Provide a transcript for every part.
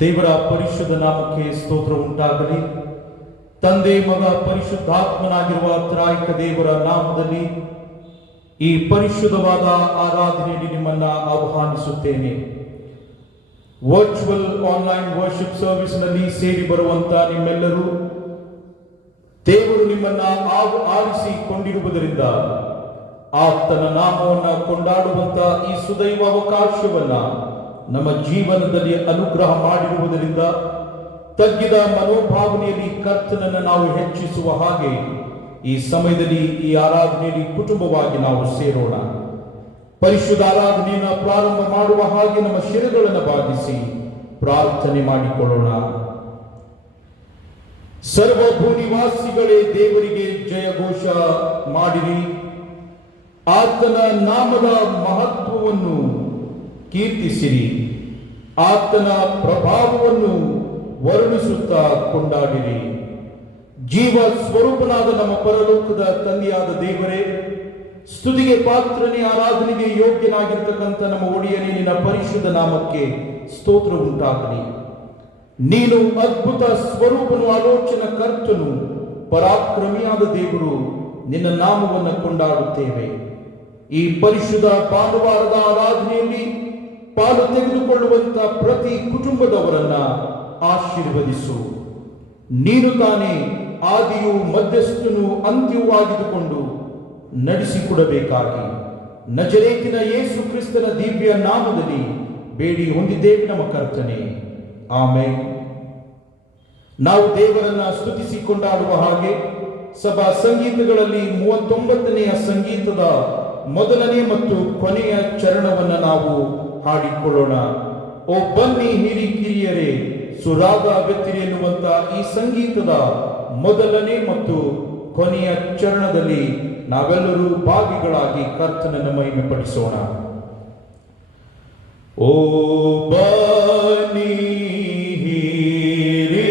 ದೇವರ ಪರಿಶುದ್ಧ ನಾಮಕ್ಕೆ ಸ್ತೋತ್ರ ಉಂಟಾಗಲಿ. ತಂದೆ, ಮಗ, ಪರಿಶುದ್ಧಾತ್ಮನಾಗಿರುವ ತ್ರಾಯಿಕ ದೇವರ ನಾಮದಲ್ಲಿ ಈ ಪರಿಶುದ್ಧವಾದ ಆರಾಧನೆಯಲ್ಲಿ ನಿಮ್ಮನ್ನ ಆಹ್ವಾನಿಸುತ್ತೇನೆ. ವರ್ಚುವಲ್ ಆನ್ಲೈನ್ ವರ್ಷಿಪ್ ಸರ್ವಿಸ್ ನಲ್ಲಿ ಸೇರಿ ಬರುವಂತ ನಿಮ್ಮೆಲ್ಲರೂ ದೇವರು ನಿಮ್ಮನ್ನ ಆರಿಸಿಕೊಂಡಿರುವುದರಿಂದ ಆತನ ನಾಮವನ್ನು ಕೊಂಡಾಡುವಂತ ಈ ಸುದೈವ ಅವಕಾಶವನ್ನ ನಮ್ಮ ಜೀವನದಲ್ಲಿ ಅನುಗ್ರಹ ಮಾಡಿರುವುದರಿಂದ ತಗ್ಗಿದ ಮನೋಭಾವನೆಯಲ್ಲಿ ಕರ್ತನನ್ನು ನಾವು ಹೆಚ್ಚಿಸುವ ಹಾಗೆ ಈ ಸಮಯದಲ್ಲಿ ಈ ಆರಾಧನೆಯಲ್ಲಿ ಕುಟುಂಬವಾಗಿ ನಾವು ಸೇರೋಣ. ಪರಿಶುದ್ಧ ಆರಾಧನೆಯನ್ನು ಪ್ರಾರಂಭ ಮಾಡುವ ಹಾಗೆ ನಮ್ಮ ಶಿರಗಳನ್ನು ಬಾಗಿಸಿ ಪ್ರಾರ್ಥನೆ ಮಾಡಿಕೊಳ್ಳೋಣ. ಸರ್ವಭೂನಿವಾಸಿಗಳೇ, ದೇವರಿಗೆ ಜಯಘೋಷ ಮಾಡಿರಿ. ಆತನ ನಾಮದ ಮಹತ್ವವನ್ನು ಕೀರ್ತಿಸಿರಿ. ಆತನ ಪ್ರಭಾವವನ್ನು ವರ್ಣಿಸುತ್ತಾ ಕೊಂಡಾಡಿರಿ. ಜೀವ ಸ್ವರೂಪನಾದ ನಮ್ಮ ಪರಲೋಕದ ತಂದೆಯಾದ ದೇವರೇ, ಸ್ತುತಿಗೆ ಪಾತ್ರನೇ, ಆರಾಧನೆಗೆ ಯೋಗ್ಯನಾಗಿರ್ತಕ್ಕಂಥ ನಮ್ಮ ಒಡೆಯನೇ, ನಿನ್ನ ಪರಿಶುದ್ಧ ನಾಮಕ್ಕೆ ಸ್ತೋತ್ರ ಉಂಟಾಗಲಿ. ನೀನು ಅದ್ಭುತ ಸ್ವರೂಪನು, ಆಲೋಚನ ಕರ್ತನು, ಪರಾಕ್ರಮಿಯಾದ ದೇವರು. ನಿನ್ನ ನಾಮವನ್ನು ಕೊಂಡಾಡುತ್ತೇವೆ. ಈ ಪರಿಶುದ್ಧ ಭಾನುವಾರದ ಆರಾಧನೆಯಲ್ಲಿ ಪಾಲು ತೆಗೆದುಕೊಳ್ಳುವಂತ ಪ್ರತಿ ಕುಟುಂಬದವರನ್ನ ಆಶೀರ್ವದಿಸು. ನೀನು ತಾನೇ ಆದಿಯು, ಮಧ್ಯಸ್ಥನು, ಅಂತ್ಯವೂ ಆಗಿದುಕೊಂಡು ನಡೆಸಿಕೊಡಬೇಕಾಗಿ ನಜರೇತಿನ ಯೇಸು ಕ್ರಿಸ್ತನ ದಿವ್ಯ ನಾಮದಲ್ಲಿ ಬೇಡಿ ಹೊಂದಿದ್ದೇವೆ ನಮ್ಮ ಕರ್ತನೆ, ಆಮೆನ್. ನಾವು ದೇವರನ್ನ ಸ್ತುತಿಸಿ ಕೊಂಡಾಡುವ ಹಾಗೆ ಸಭಾ ಸಂಗೀತಗಳಲ್ಲಿ 39ನೆಯ ಸಂಗೀತದ ಮೊದಲನೇ ಮತ್ತು ಕೊನೆಯ ಚರಣವನ್ನು ನಾವು ಹಾಡಿಕೊಳ್ಳೋಣ. ಓ ಬನ್ನಿ ಹಿರಿಕಿರಿಯರೇ, ಸುರಾಗವೆತ್ತಿರಿ ಎನ್ನುವಂತ ಈ ಸಂಗೀತದ ಮೊದಲನೇ ಮತ್ತು ಕೊನೆಯ ಚರಣದಲ್ಲಿ ನಾವೆಲ್ಲರೂ ಭಾಗಿಗಳಾಗಿ ಕರ್ತನನ್ನು ಮಹಿಮೆಪಡಿಸೋಣ. ಓ ಬನ್ನಿ ಹಿರಿಕಿರಿಯರೇ,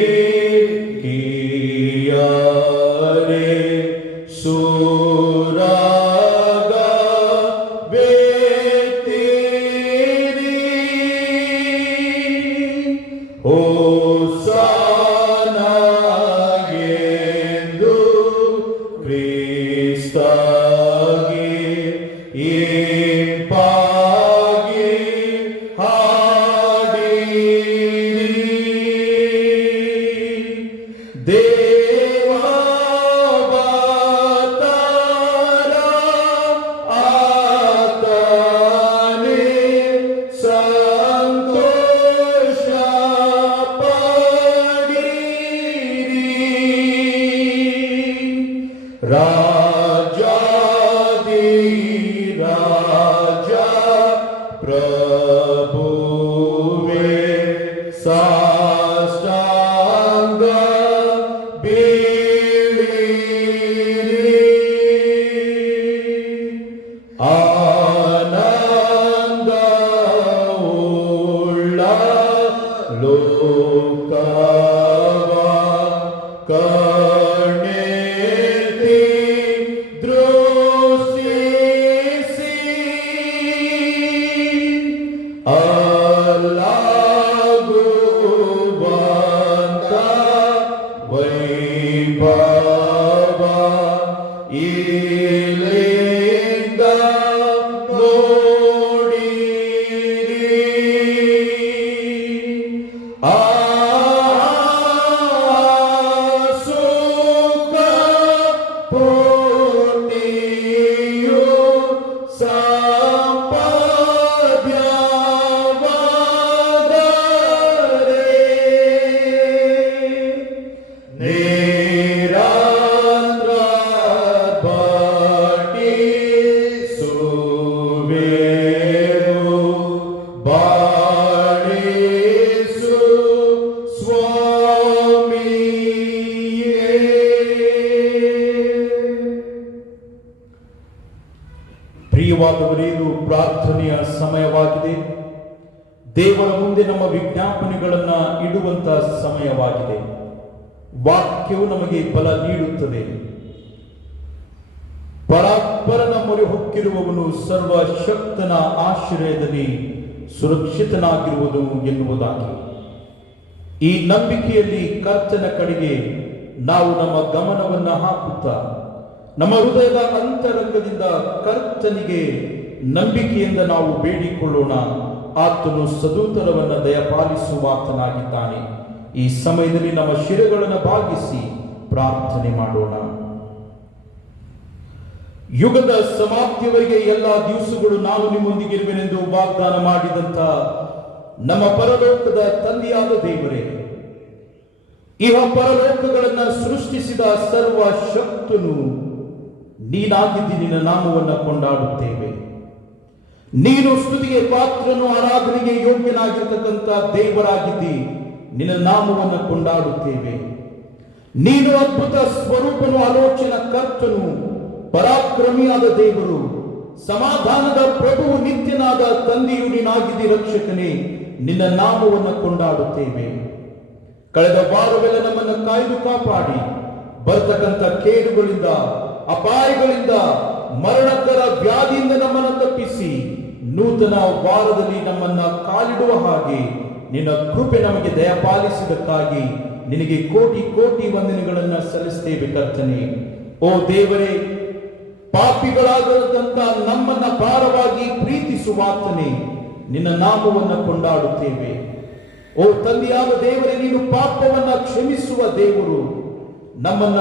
ಪ್ರಿಯವಾದವರೇನು ಪ್ರಾರ್ಥನೆಯ ಸಮಯವಾಗಿದೆ. ದೇವರ ಮುಂದೆ ನಮ್ಮ ವಿಜ್ಞಾಪನೆಗಳನ್ನ ಇಡುವಂತ ಸಮಯವಾಗಿದೆ. ವಾಕ್ಯವು ನಮಗೆ ಬಲ ನೀಡುತ್ತದೆ. ಪರಾತ್ಪರನ ಮೊರೆ ಹೊಕ್ಕಿರುವವನು ಸರ್ವಶಕ್ತನ ಆಶ್ರಯದಲ್ಲಿ ಸುರಕ್ಷಿತನಾಗಿರುವುದು ಎನ್ನುವುದಾಗಿ ಈ ನಂಬಿಕೆಯಲ್ಲಿ ಕರ್ತನ ಕಡೆಗೆ ನಾವು ನಮ್ಮ ಗಮನವನ್ನು ಹಾಕುತ್ತಾ ನಮ್ಮ ಹೃದಯದ ಅಂತರಂಗದಿಂದ ಕರ್ತನಿಗೆ ನಂಬಿಕೆಯಿಂದ ನಾವು ಬೇಡಿಕೊಳ್ಳೋಣ. ಆತನು ಸದುತ್ತರವನ್ನು ದಯಪಾಲಿಸುವಾತನಾಗಿದ್ದಾನೆ. ಈ ಸಮಯದಲ್ಲಿ ನಮ್ಮ ಶಿರಗಳನ್ನು ಭಾಗಿಸಿ ಪ್ರಾರ್ಥನೆ ಮಾಡೋಣ. ಯುಗದ ಸಮಾಪ್ತಿಯವರೆಗೆ ಎಲ್ಲ ದಿವಸಗಳು ನಾನು ನಿಮ್ಮೊಂದಿಗೆ ಇರುವೆನೆಂದು ವಾಗ್ದಾನ ಮಾಡಿದಂತ ನಮ್ಮ ಪರಲೋಕದ ತಂದೆಯಾದ ದೇವರೇ, ಇಹ ಪರಲೋಕಗಳನ್ನು ಸೃಷ್ಟಿಸಿದ ಸರ್ವ ಶಕ್ತನು ನೀನಾಗಿದ್ದಿ. ನಿನ್ನ ನಾಮವನ್ನು ಕೊಂಡಾಡುತ್ತೇವೆ. ನೀನು ಸ್ತುತಿಗೆ ಪಾತ್ರನು, ಆರಾಧನೆಗೆ ಯೋಗ್ಯನಾಗಿರ್ತಕ್ಕಂಥ ದೇವರಾಗಿದ್ದಿ. ನಿನ್ನ ನಾಮವನ್ನು ಕೊಂಡಾಡುತ್ತೇವೆ. ನೀನು ಅದ್ಭುತ ಸ್ವರೂಪನು, ಆಲೋಚನಾ ಕರ್ತನು, ಪರಾಕ್ರಮಿಯಾದ ದೇವರು, ಸಮಾಧಾನದ ಪ್ರಭುವು, ನಿತ್ಯನಾದ ತಂದೆಯು ನೀನಾಗಿದ್ದಿ. ರಕ್ಷಕನೇ, ನಿನ್ನ ನಾಮವನ್ನು ಕೊಂಡಾಡುತ್ತೇವೆ. ಕಳೆದ ವಾರವೆಲ್ಲ ನಮ್ಮನ್ನು ಕಾಯ್ದು ಕಾಪಾಡಿ ಬರ್ತಕ್ಕಂಥ ಕೇಡುಗಳಿಂದ, ಅಪಾಯಗಳಿಂದ, ಮರಣಕರ ವ್ಯಾಧಿಯಿಂದ ನಮ್ಮನ್ನು ತಪ್ಪಿಸಿ ನೂತನ ವಾರದಲ್ಲಿ ನಮ್ಮನ್ನ ಕಾಲಿಡುವ ಹಾಗೆ ನಿನ್ನ ಕೃಪೆ ನಮಗೆ ದಯಪಾಲಿಸಿದಕ್ಕಾಗಿ ನಿನಗೆ ಕೋಟಿ ಕೋಟಿ ವಂದನೆಗಳನ್ನು ಸಲ್ಲಿಸ್ತೇವೆ ಕರ್ತನೆ. ಓ ದೇವರೇ, ಪಾಪಿಗಳಾದಂತ ನಮ್ಮನ್ನ ಭಾರವಾಗಿ ಪ್ರೀತಿಸುವಾತನೇ, ನಿನ್ನ ನಾಮವನ್ನು ಕೊಂಡಾಡುತ್ತೇವೆ. ಓ ತಂದೆಯಾದ ದೇವರೇ, ನೀನು ಪಾಪವನ್ನ ಕ್ಷಮಿಸುವ ದೇವರು, ನಮ್ಮನ್ನ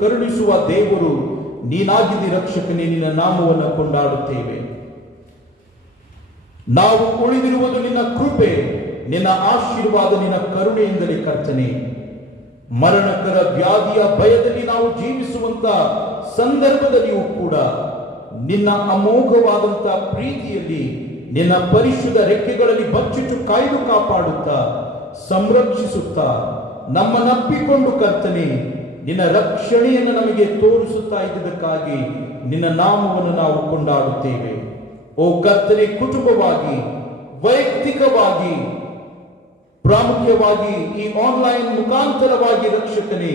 ಕರುಣಿಸುವ ದೇವರು ನೀನಾಗಿದ್ದಿ. ರಕ್ಷಕನೇ, ನಿನ್ನ ನಾಮವನ್ನು ಕೊಂಡಾಡುತ್ತೇವೆ. ನಾವು ಉಳಿದಿರುವುದು ನಿನ್ನ ಕೃಪೆ, ನಿನ್ನ ಆಶೀರ್ವಾದ, ನಿನ್ನ ಕರುಣೆಯಿಂದಲೇ ಕರ್ತನೆ. ಮರಣಕರ ವ್ಯಾಧಿಯ ಭಯದಲ್ಲಿ ನಾವು ಜೀವಿಸುವಂತ ಸಂದರ್ಭದಲ್ಲಿಯೂ ಕೂಡ ನಿನ್ನ ಅಮೋಘವಾದಂತ ಪ್ರೀತಿಯಲ್ಲಿ ನಿನ್ನ ಪರಿಶುದ್ಧ ರೆಕ್ಕೆಗಳಲ್ಲಿ ಬಚ್ಚಿಟ್ಟು ಕಾಯ್ದು ಕಾಪಾಡುತ್ತಾ ಸಂರಕ್ಷಿಸುತ್ತಾ ನಮ್ಮನ್ನಪ್ಪಿಕೊಂಡು ಕರ್ತನೆ ನಿನ್ನ ರಕ್ಷಣೆಯನ್ನು ನಮಗೆ ತೋರಿಸುತ್ತಾ ಇದ್ದುದಕ್ಕಾಗಿ ನಿನ್ನ ನಾಮವನ್ನು ನಾವು ಕೊಂಡಾಡುತ್ತೇವೆ. ಓ ಕರ್ತನೆ, ಕುಟುಂಬವಾಗಿ, ವೈಯಕ್ತಿಕವಾಗಿ, ಪ್ರಾಮುಖ್ಯವಾಗಿ ಈ ಆನ್ಲೈನ್ ಮುಖಾಂತರವಾಗಿ ರಕ್ಷಕನೇ,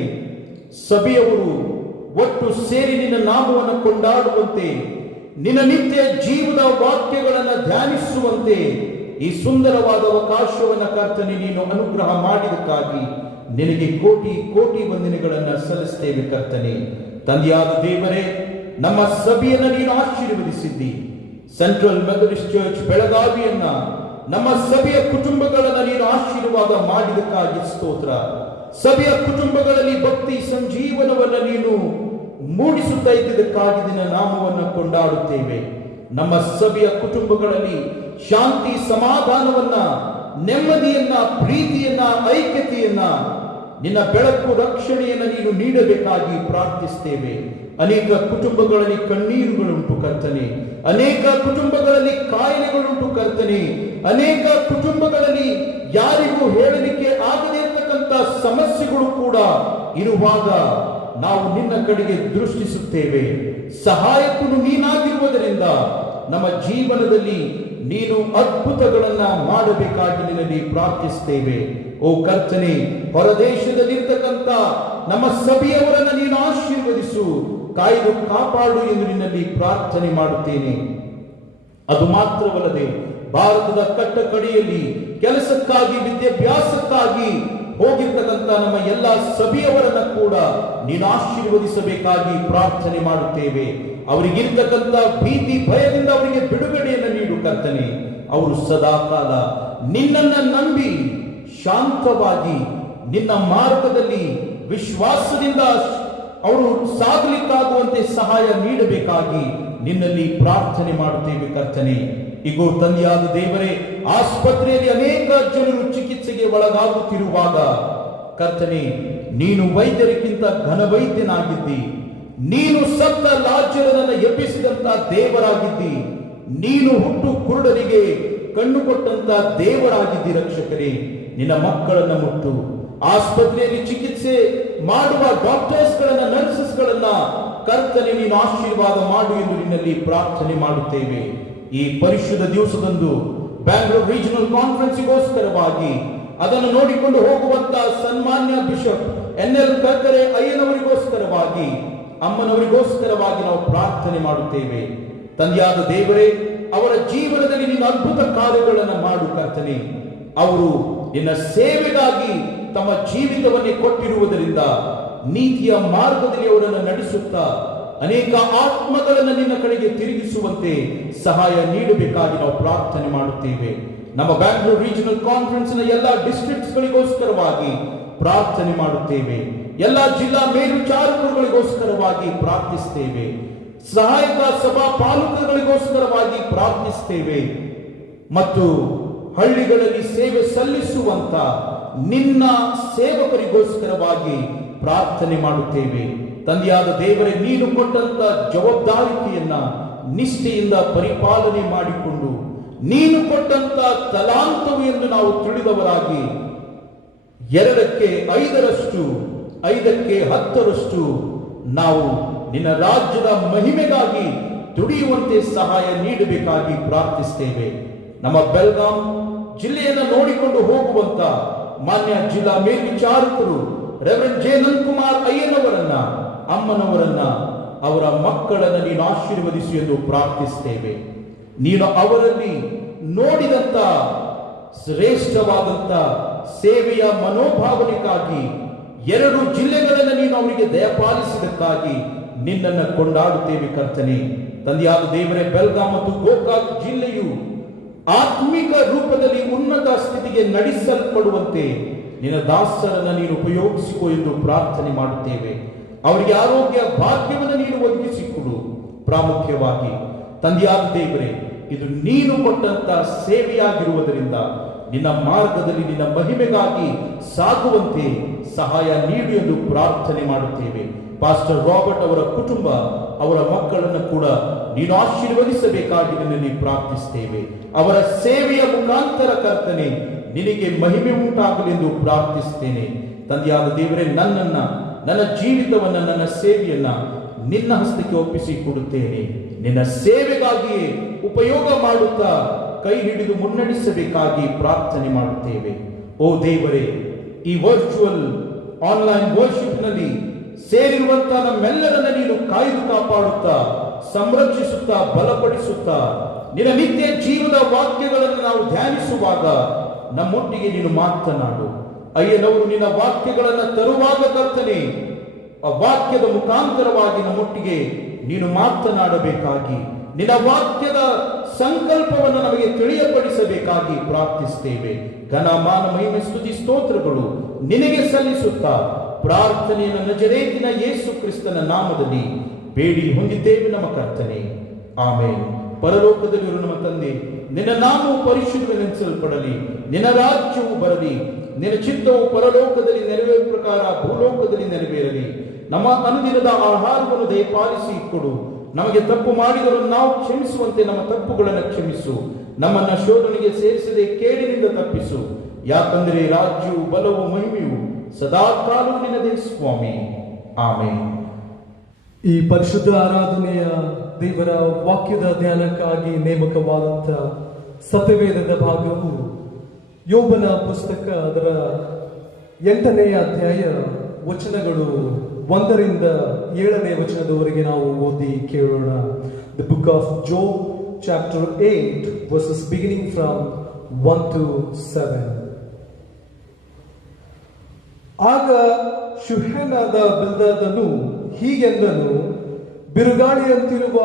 ಸಭೆಯವರು ಒಟ್ಟು ಸೇರಿ ನಿನ್ನ ನಾಮವನ್ನು ಕೊಂಡಾಡುವಂತೆ, ನಿನ್ನ ನಿತ್ಯ ಜೀವದ ವಾಕ್ಯಗಳನ್ನು ಧ್ಯಾನಿಸುವಂತೆ ಈ ಸುಂದರವಾದ ಅವಕಾಶವನ್ನು ಕರ್ತನೆ ನೀನು ಅನುಗ್ರಹ ಮಾಡಿದಕ್ಕಾಗಿ ನಿನಗೆ ಕೋಟಿ ಕೋಟಿ ವಂದನೆಗಳನ್ನು ಸಲ್ಲಿಸ್ತೇವೆ ಕರ್ತನೆ. ತಂದೆಯಾದ ದೇವರೇ, ನಮ್ಮ ಸಭೆಯನ್ನು ನೀನು ಆಶೀರ್ವದಿಸಿದ್ದಿ. ಸೆಂಟ್ರಲ್ ಮೆಥಡಿಸ್ಟ್ ಚರ್ಚ್ ಬೆಳಗಾವಿಯನ್ನ, ನಮ್ಮ ಸಭೆಯ ಕುಟುಂಬಗಳನ್ನು ನೀನು ಆಶೀರ್ವಾದ ಮಾಡಿದಕ್ಕಾಗಿ ಸ್ತೋತ್ರ. ಸಭೆಯ ಕುಟುಂಬಗಳಲ್ಲಿ ಭಕ್ತಿ ಸಂಜೀವನವನ್ನು ನೀನು ಮೂಡಿಸುತ್ತಾ ಇದ್ದುದಕ್ಕಾಗಿ ನಿನ್ನ ನಾಮವನ್ನು ಕೊಂಡಾಡುತ್ತೇವೆ. ನಮ್ಮ ಸಭೆಯ ಕುಟುಂಬಗಳಲ್ಲಿ ಶಾಂತಿ, ಸಮಾಧಾನವನ್ನ, ನೆಮ್ಮದಿಯನ್ನ, ಪ್ರೀತಿಯನ್ನ, ಐಕ್ಯತೆಯನ್ನ, ನಿನ್ನ ಬೆಳಕು, ರಕ್ಷಣೆಯನ್ನು ನೀನು ನೀಡಬೇಕಾಗಿ ಪ್ರಾರ್ಥಿಸ್ತೇವೆ. ಅನೇಕ ಕುಟುಂಬಗಳಲ್ಲಿ ಕಣ್ಣೀರುಗಳುಂಟು ಕರ್ತನೆ, ಅನೇಕ ಕುಟುಂಬಗಳಲ್ಲಿ ಕಾಯಿಲೆಗಳುಂಟು ಕರ್ತನೆ, ಅನೇಕ ಕುಟುಂಬಗಳಲ್ಲಿ ಯಾರಿಗೂ ಹೇಳಲಿಕ್ಕೆ ಆಗದೇ ಇರತಕ್ಕಂಥ ಸಮಸ್ಯೆಗಳು ಕೂಡ ಇರುವಾಗ ನಾವು ನಿನ್ನ ಕಡೆಗೆ ದೃಷ್ಟಿಸುತ್ತೇವೆ. ಸಹಾಯಕನು ನೀನಾಗಿರುವುದರಿಂದ ನಮ್ಮ ಜೀವನದಲ್ಲಿ ನೀನು ಅದ್ಭುತಗಳನ್ನ ಮಾಡಬೇಕಾಗಿ ನಿನ್ನಲ್ಲಿ ಪ್ರಾರ್ಥಿಸ್ತೇವೆ. ಓ ಕರ್ತನೆ, ಹೊರದೇಶದಲ್ಲಿರ್ತಕ್ಕಂಥ ನಮ್ಮ ಸಭೆಯವರನ್ನು ನೀನು ಆಶೀರ್ವದಿಸು, ಕಾಯ್ದು ಕಾಪಾಡು ಎಂದು ನಿನ್ನಲ್ಲಿ ಪ್ರಾರ್ಥನೆ ಮಾಡುತ್ತೇನೆ. ಅದು ಮಾತ್ರವಲ್ಲದೆ ಭಾರತದ ಕಟ್ಟ ಕಡೆಯಲ್ಲಿ ಕೆಲಸಕ್ಕಾಗಿ, ವಿದ್ಯಾಭ್ಯಾಸಕ್ಕಾಗಿ ಹೋಗಿರ್ತಕ್ಕಂಥ ನಮ್ಮ ಎಲ್ಲ ಸಭೆಯವರನ್ನ ಕೂಡ ನೀನು ಆಶೀರ್ವದಿಸಬೇಕಾಗಿ ಪ್ರಾರ್ಥನೆ ಮಾಡುತ್ತೇವೆ. ಅವರಿಗಿರ್ತಕ್ಕಂಥ ಭೀತಿ, ಭಯದಿಂದ ಅವರಿಗೆ ಬಿಡುಗಡೆಯನ್ನು ನೀಡು ಕರ್ತನೆ. ಅವರು ಸದಾ ಕಾಲ ನಿನ್ನನ್ನ ನಂಬಿ ಶಾಂತವಾಗಿ ನಿನ್ನ ಮಾರ್ಗದಲ್ಲಿ ವಿಶ್ವಾಸದಿಂದ ಅವರು ಸಾಗಲಿಕ್ಕಾಗುವಂತೆ ಸಹಾಯ ನೀಡಬೇಕಾಗಿ ನಿನ್ನಲ್ಲಿ ಪ್ರಾರ್ಥನೆ ಮಾಡುತ್ತೇವೆ ಕರ್ತನೆ. ಈಗೋ ತಂದೆಯಾದ ದೇವರೇ, ಆಸ್ಪತ್ರೆಯಲ್ಲಿ ಅನೇಕ ಜನರು ಚಿಕಿತ್ಸೆಗೆ ಒಳಗಾಗುತ್ತಿರುವಾಗ ಕರ್ತನೆ, ನೀನು ವೈದ್ಯರಿಗಿಂತ ಘನವೈದ್ಯನಾಗಿದ್ದಿ. ನೀನು ಸತ್ತ ಲಾಜರನನ್ನು ಎಬ್ಬಿಸಿದಂತ ದೇವರಾಗಿದ್ದಿ. ನೀನು ಹುಟ್ಟು ಕುರುಡರಿಗೆ ಕಣ್ಣು ಕೊಟ್ಟಂತ ದೇವರಾಗಿದ್ದಿ. ರಕ್ಷಕರೇ, ನಿನ್ನ ಮಕ್ಕಳನ್ನ ಮುಟ್ಟು ಆಸ್ಪತ್ರೆಯಲ್ಲಿ ಚಿಕಿತ್ಸೆ ಮಾಡುವ ಡಾಕ್ಟರ್ಸ್ಗಳನ್ನ, ನರ್ಸಸ್ಗಳನ್ನ ಕರ್ತನೆ ನೀನು ಆಶೀರ್ವಾದ ಮಾಡು ಎಂದು ನಿನ್ನಲ್ಲಿ ಪ್ರಾರ್ಥನೆ ಮಾಡುತ್ತೇವೆ. ಈ ಪರಿಶುದ್ಧ ದಿವಸದಂದು ಬ್ಯಾಂಗ್ಳೂರ್ ರೀಜನಲ್ ಕಾನ್ಫರೆನ್ಸ್ಗೋಸ್ಕರವಾಗಿ ಅದನ್ನು ನೋಡಿಕೊಂಡು ಹೋಗುವಂತ ಸನ್ಮಾನ್ಯ ಬಿಷಪ್ NL ಕರ್ಕರೆ ಅಯ್ಯನವರಿಗೋಸ್ಕರವಾಗಿ, ಅಮ್ಮನವರಿಗೋಸ್ಕರವಾಗಿ ನಾವು ಪ್ರಾರ್ಥನೆ ಮಾಡುತ್ತೇವೆ. ತಂದೆಯಾದ ದೇವರೇ, ಅವರ ಜೀವನದಲ್ಲಿ ನೀನು ಅದ್ಭುತ ಕಾರ್ಯಗಳನ್ನು ಮಾಡು ಕರ್ತನೆ. ಅವರು ನಿನ್ನ ಸೇವೆಗಾಗಿ ತಮ್ಮ ಜೀವಿತವನ್ನೇ ಕೊಟ್ಟಿರುವುದರಿಂದ ನೀತಿಯ ಮಾರ್ಗದಲ್ಲಿ ಅವರನ್ನು ನಡೆಸುತ್ತಾ ಅನೇಕ ಆತ್ಮಗಳನ್ನು ನಿನ್ನ ಕಡೆಗೆ ತಿರುಗಿಸುವಂತೆ ಸಹಾಯ ನೀಡಬೇಕಾಗಿ ನಾವು ಪ್ರಾರ್ಥನೆ ಮಾಡುತ್ತೇವೆ. ನಮ್ಮ ಬ್ಯಾಂಗ್ಳೂರ್ ರೀಜನಲ್ ಕಾನ್ಫರೆನ್ಸ್ ನ ಎಲ್ಲ ಡಿಸ್ಟ್ರಿಕ್ಟ್ಸ್ ಗಳಿಗೋಸ್ಕರವಾಗಿ ಪ್ರಾರ್ಥನೆ ಮಾಡುತ್ತೇವೆ. ಎಲ್ಲ ಜಿಲ್ಲಾ ಮೇಲ್ವಿಚಾರಕರುಗಳಿಗೋಸ್ಕರವಾಗಿ ಪ್ರಾರ್ಥಿಸ್ತೇವೆ. ಸಹಾಯಕ ಸಭಾ ಪಾಲಕರುಗಳಿಗೋಸ್ಕರವಾಗಿ ಪ್ರಾರ್ಥಿಸ್ತೇವೆ. ಮತ್ತು ಹಳ್ಳಿಗಳಲ್ಲಿ ಸೇವೆ ಸಲ್ಲಿಸುವಂತ ನಿನ್ನ ಸೇವಕರಿಗೋಸ್ಕರವಾಗಿ ಪ್ರಾರ್ಥನೆ ಮಾಡುತ್ತೇವೆ. ತಂದೆಯಾದ ದೇವರೇ, ನೀನು ಕೊಟ್ಟಂತ ಜವಾಬ್ದಾರಿಕೆಯನ್ನ ನಿಷ್ಠೆಯಿಂದ ಪರಿಪಾಲನೆ ಮಾಡಿಕೊಂಡು ನೀನು ಕೊಟ್ಟಂತ ತಲಾಂತವು ಎಂದು ನಾವು ತಿಳಿದವರಾಗಿ 2ಕ್ಕೆ 5ರಷ್ಟು 5ಕ್ಕೆ 10ರಷ್ಟು ನಾವು ನಿನ್ನ ರಾಜ್ಯದ ಮಹಿಮೆಗಾಗಿ ದುಡಿಯುವಂತೆ ಸಹಾಯ ನೀಡಬೇಕಾಗಿ ಪ್ರಾರ್ಥಿಸ್ತೇವೆ. ನಮ್ಮ ಬೆಳಗಾಂ ಜಿಲ್ಲೆಯನ್ನು ನೋಡಿಕೊಂಡು ಹೋಗುವಂತ ಮಾನ್ಯ ಜಿಲ್ಲಾ ಮೇಲ್ವಿಚಾರಕರು ರೆವರೆಂಡ್ ಜೆ ನಂದಕುಮಾರ್ ಅಯ್ಯನವರನ್ನ, ಅಮ್ಮನವರನ್ನ, ಅವರ ಮಕ್ಕಳನ್ನು ನೀನು ಆಶೀರ್ವದಿಸು ಎಂದು ಪ್ರಾರ್ಥಿಸ್ತೇವೆ. ನೀನು ಅವರಲ್ಲಿ ನೋಡಿದಂತ ಶ್ರೇಷ್ಠವಾದಂತ ಸೇವೆಯ ಮನೋಭಾವನೆಗಾಗಿ 2 ಜಿಲ್ಲೆಗಳನ್ನು ನೀನು ಅವರಿಗೆ ದಯಪಾಲಿಸಿದಕ್ಕಾಗಿ ನಿನ್ನನ್ನು ಕೊಂಡಾಡುತ್ತೇವೆ ಕರ್ತನೆ. ತಂದೆಯಾದ ದೇವರೇ, ಬೆಳಗಾಂ ಮತ್ತು ಗೋಕಾಕ್ ಜಿಲ್ಲೆಯು ಆತ್ಮಿಕ ರೂಪದಲ್ಲಿ ಉನ್ನತ ಸ್ಥಿತಿಗೆ ನಡೆಸಲ್ಪಡುವಂತೆ ನಿನ್ನ ದಾಸರನ್ನು ನೀನು ಉಪಯೋಗಿಸಿಕೊ ಎಂದು ಪ್ರಾರ್ಥನೆ ಮಾಡುತ್ತೇವೆ. ಅವರಿಗೆ ಆರೋಗ್ಯ ಭಾಗ್ಯವನ್ನು ನೀನು ಒದಗಿಸಿಕೊಡು. ಪ್ರಾಮುಖ್ಯವಾಗಿ ತಂದೆಯಾದ ದೇವರೇ, ಇದು ನೀನು ಕೊಟ್ಟಂತ ಸೇವೆಯಾಗಿರುವುದರಿಂದ ನಿನ್ನ ಮಾರ್ಗದಲ್ಲಿ ನಿನ್ನ ಮಹಿಮೆಗಾಗಿ ಸಾಗುವಂತೆ ಸಹಾಯ ನೀಡು ಎಂದು ಪ್ರಾರ್ಥನೆ ಮಾಡುತ್ತೇವೆ. ಪಾಸ್ಟರ್ ರಾಬರ್ಟ್ ಅವರ ಕುಟುಂಬ, ಅವರ ಮಕ್ಕಳನ್ನು ಕೂಡ ನೀನು ಆಶೀರ್ವದಿಸಬೇಕಾಗಿ ನಿನ್ನಲ್ಲಿ ಪ್ರಾರ್ಥಿಸ್ತೇವೆ. ಅವರ ಸೇವೆಯ ಮುಖಾಂತರ ಕರ್ತನೆ ನಿನಗೆ ಮಹಿಮೆ ಉಂಟಾಗಲೆಂದು ಪ್ರಾರ್ಥಿಸ್ತೇನೆ. ತಂದೆಯಾದ ದೇವರೇ, ನನ್ನ ಜೀವಿತವನ್ನ, ನನ್ನ ಸೇವೆಯನ್ನ ನಿನ್ನ ಹಸ್ತಕ್ಕೆ ಒಪ್ಪಿಸಿ ಕೊಡುತ್ತೇನೆ. ನಿನ್ನ ಸೇವೆಗಾಗಿಯೇ ಉಪಯೋಗ ಮಾಡುತ್ತಾ ಕೈ ಹಿಡಿದು ಮುನ್ನಡೆಸಬೇಕಾಗಿ ಪ್ರಾರ್ಥನೆ ಮಾಡುತ್ತೇವೆ. ಓ ದೇವರೇ, ಈ ವರ್ಚುವಲ್ ಆನ್ಲೈನ್ ವರ್ಷಿಪ್ ನಲ್ಲಿ ಸೇರಿರುವಂತಹ ನಮ್ಮೆಲ್ಲರನ್ನ ನೀನು ಕಾಯ್ದು ಕಾಪಾಡುತ್ತಾ, ಸಂರಕ್ಷಿಸುತ್ತಾ, ಬಲಪಡಿಸುತ್ತಾ, ನಿನ್ನ ನಿತ್ಯ ಜೀವದ ವಾಕ್ಯಗಳನ್ನು ನಾವು ಧ್ಯಾನಿಸುವಾಗ ನಮ್ಮೊಟ್ಟಿಗೆ ನೀನು ಮಾತನಾಡು. ಅಯ್ಯನವರು ನಿನ್ನ ವಾಕ್ಯಗಳನ್ನು ತರುವಾಗ ಕರ್ತನೆ, ಆ ವಾಕ್ಯದ ಮುಖಾಂತರವಾಗಿ ನಮ್ಮೊಟ್ಟಿಗೆ ನೀನು ಮಾತನಾಡಬೇಕಾಗಿ, ನಿನ್ನ ವಾಕ್ಯದ ಸಂಕಲ್ಪವನ್ನು ನಮಗೆ ತಿಳಿಯಪಡಿಸಬೇಕಾಗಿ ಪ್ರಾರ್ಥಿಸ್ತೇವೆ. ಘನ ಮಾನ ಮಹಿಮೆ ಸ್ತುತಿ ಸ್ತೋತ್ರಗಳು ನಿನಗೆ ಸಲ್ಲಿಸುತ್ತಾ ಪ್ರಾರ್ಥನೆಯನ್ನು ನಜರೇತಿನ ಯೇಸು ಕ್ರಿಸ್ತನ ನಾಮದಲ್ಲಿ ಬೇಡಿ ಹೊಂದಿದ್ದೇವೆ ನಮ್ಮ ಕರ್ತನೆ, ಆಮೇನ್. ಪರಲೋಕದಲ್ಲಿರುವ ನಮ್ಮ ತಂದೆ, ನಿನ್ನ ನಾಮವು ಪರಿಶುದ್ಧವೆನಿಸಲ್ಪಡಲಿ, ನಿನ್ನ ರಾಜ್ಯವು ಬರಲಿ, ನಿನ್ನ ಚಿತ್ತವು ಪರಲೋಕದಲ್ಲಿ ನೆರವೇರುವ ಪ್ರಕಾರ ಭೂಲೋಕದಲ್ಲಿ ನೆರವೇರಲಿ. ನಮ್ಮ ಅನುದಿನದ ಆಹಾರವನ್ನು ದಯಪಾಲಿಸಿ ಕೊಡು. ನಮಗೆ ತಪ್ಪು ಮಾಡಿದರೂ ನಾವು ಕ್ಷಮಿಸುವಂತೆ ನಮ್ಮ ತಪ್ಪುಗಳನ್ನು ಕ್ಷಮಿಸು. ನಮ್ಮನ್ನ ಶೋಧನೆಗೆ ಸೇರಿಸದೆ ಕೇಡಿನಿಂದ ತಪ್ಪಿಸು. ಯಾಕಂದರೆ ರಾಜ್ಯವು, ಬಲವು, ಮಹಿಮೆಯು ಸದಾ ಕಾಲವೂ ನಿನ್ನದೇ ಸ್ವಾಮಿ, ಆಮೇನ್. ಈ ಪರಿಶುದ್ಧ ಆರಾಧನೆಯ ದೇವರ ವಾಕ್ಯದ ಧ್ಯಾನಕ್ಕಾಗಿ ನೇಮಕವಾದಂಥ ಸತ್ಯವೇದದ ಭಾಗವು ಯೋಬನ ಪುಸ್ತಕ, ಅದರ 8ನೇ ಅಧ್ಯಾಯ ವಚನಗಳು 1ರಿಂದ 7ನೇ ವಚನದವರೆಗೆ ನಾವು ಓದಿ ಕೇಳೋಣ. The book of Job, chapter 8, verses beginning from 1 to 7. ಆಗ ಶುಹೇನಾದ ಬಿಲ್ದಾದನು ಹೀಗೆಂದನು, ಬಿರುಗಾಳಿಯಂತಿರುವ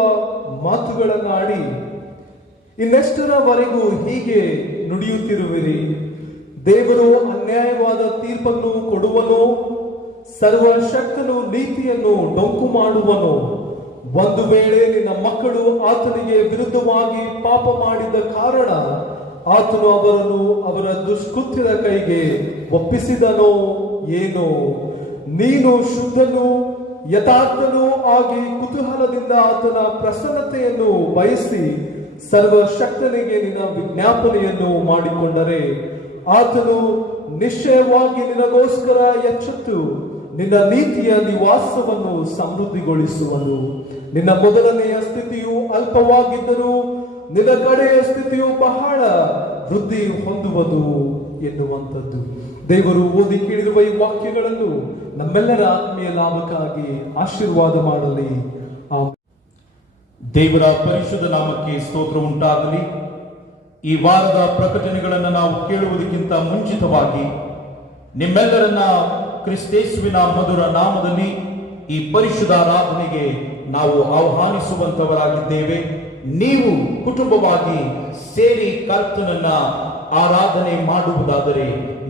ಮಾತುಗಳನ್ನಾಡಿ ಇನ್ನೆಷ್ಟರವರೆಗೂ ಹೀಗೆ ನುಡಿಯುತ್ತಿರುವಿರಿ? ದೇವರು ಅನ್ಯಾಯವಾದ ತೀರ್ಪನ್ನು ಕೊಡುವನೋ? ಸರ್ವಶಕ್ತನು ನೀತಿಯನ್ನು ಡೊಂಕು ಮಾಡುವನೋ? ಒಂದು ವೇಳೆ ನಿನ್ನ ಮಕ್ಕಳು ಆತನಿಗೆ ವಿರುದ್ಧವಾಗಿ ಪಾಪ ಮಾಡಿದ ಕಾರಣ ಆತನು ಅವರನ್ನು ಅವರ ದುಷ್ಕೃತ್ಯದ ಕೈಗೆ ಒಪ್ಪಿಸಿದನೋ ಏನೋ? ನೀನು ಶುದ್ಧನೂ ಯಥಾರ್ಥನೂ ಆಗಿ ಕುತೂಹಲದಿಂದ ಆತನ ಪ್ರಸನ್ನತೆಯನ್ನು ಬಯಸಿ ಸರ್ವಶಕ್ತನಿಗೆ ನಿನ್ನ ವಿಜ್ಞಾಪನೆಯನ್ನು ಮಾಡಿಕೊಂಡರೆ ಆತನು ನಿಶ್ಚಯವಾಗಿ ನಿನಗೋಸ್ಕರ ಎಚ್ಚೆತ್ತು ನಿನ್ನ ನೀತಿಯ ನಿವಾಸವನ್ನು ಸಮೃದ್ಧಿಗೊಳಿಸುವನು. ನಿನ್ನ ಮೊದಲನೆಯ ಸ್ಥಿತಿಯು ಅಲ್ಪವಾಗಿದ್ದರೂ ನಿನ್ನ ಕಡೆಯ ಸ್ಥಿತಿಯು ಬಹಳ ವೃದ್ಧಿ ಹೊಂದುವುದು ಎನ್ನುವಂಥದ್ದು. ದೇವರು ಓದಿ ಕೇಳಿರುವ ಈ ವಾಕ್ಯಗಳನ್ನು ನಮ್ಮೆಲ್ಲರ ಆತ್ಮೀಯ ಲಾಭಕ್ಕಾಗಿ ಆಶೀರ್ವಾದ ಮಾಡಲಿ. ದೇವರ ಪರಿಶುದ್ಧ ನಾಮಕ್ಕೆ ಸ್ತೋತ್ರ ಉಂಟಾಗಲಿ. ಈ ವಾರದ ಪ್ರಕಟಣೆಗಳನ್ನು ನಾವು ಕೇಳುವುದಕ್ಕಿಂತ ಮುಂಚಿತವಾಗಿ ನಿಮ್ಮೆಲ್ಲರನ್ನ ಕ್ರಿಸ್ತೇಸುವಿನ ಮಧುರ ನಾಮದಲ್ಲಿ ಈ ಪರಿಶುದ್ಧ ಆರಾಧನೆಗೆ ನಾವು ಆಹ್ವಾನಿಸುವಂತವರಾಗಿದ್ದೇವೆ. ನೀವು ಕುಟುಂಬವಾಗಿ ಸೇರಿ ಕರ್ತನನ್ನ ಆರಾಧನೆ ಮಾಡುವುದಾದರೆ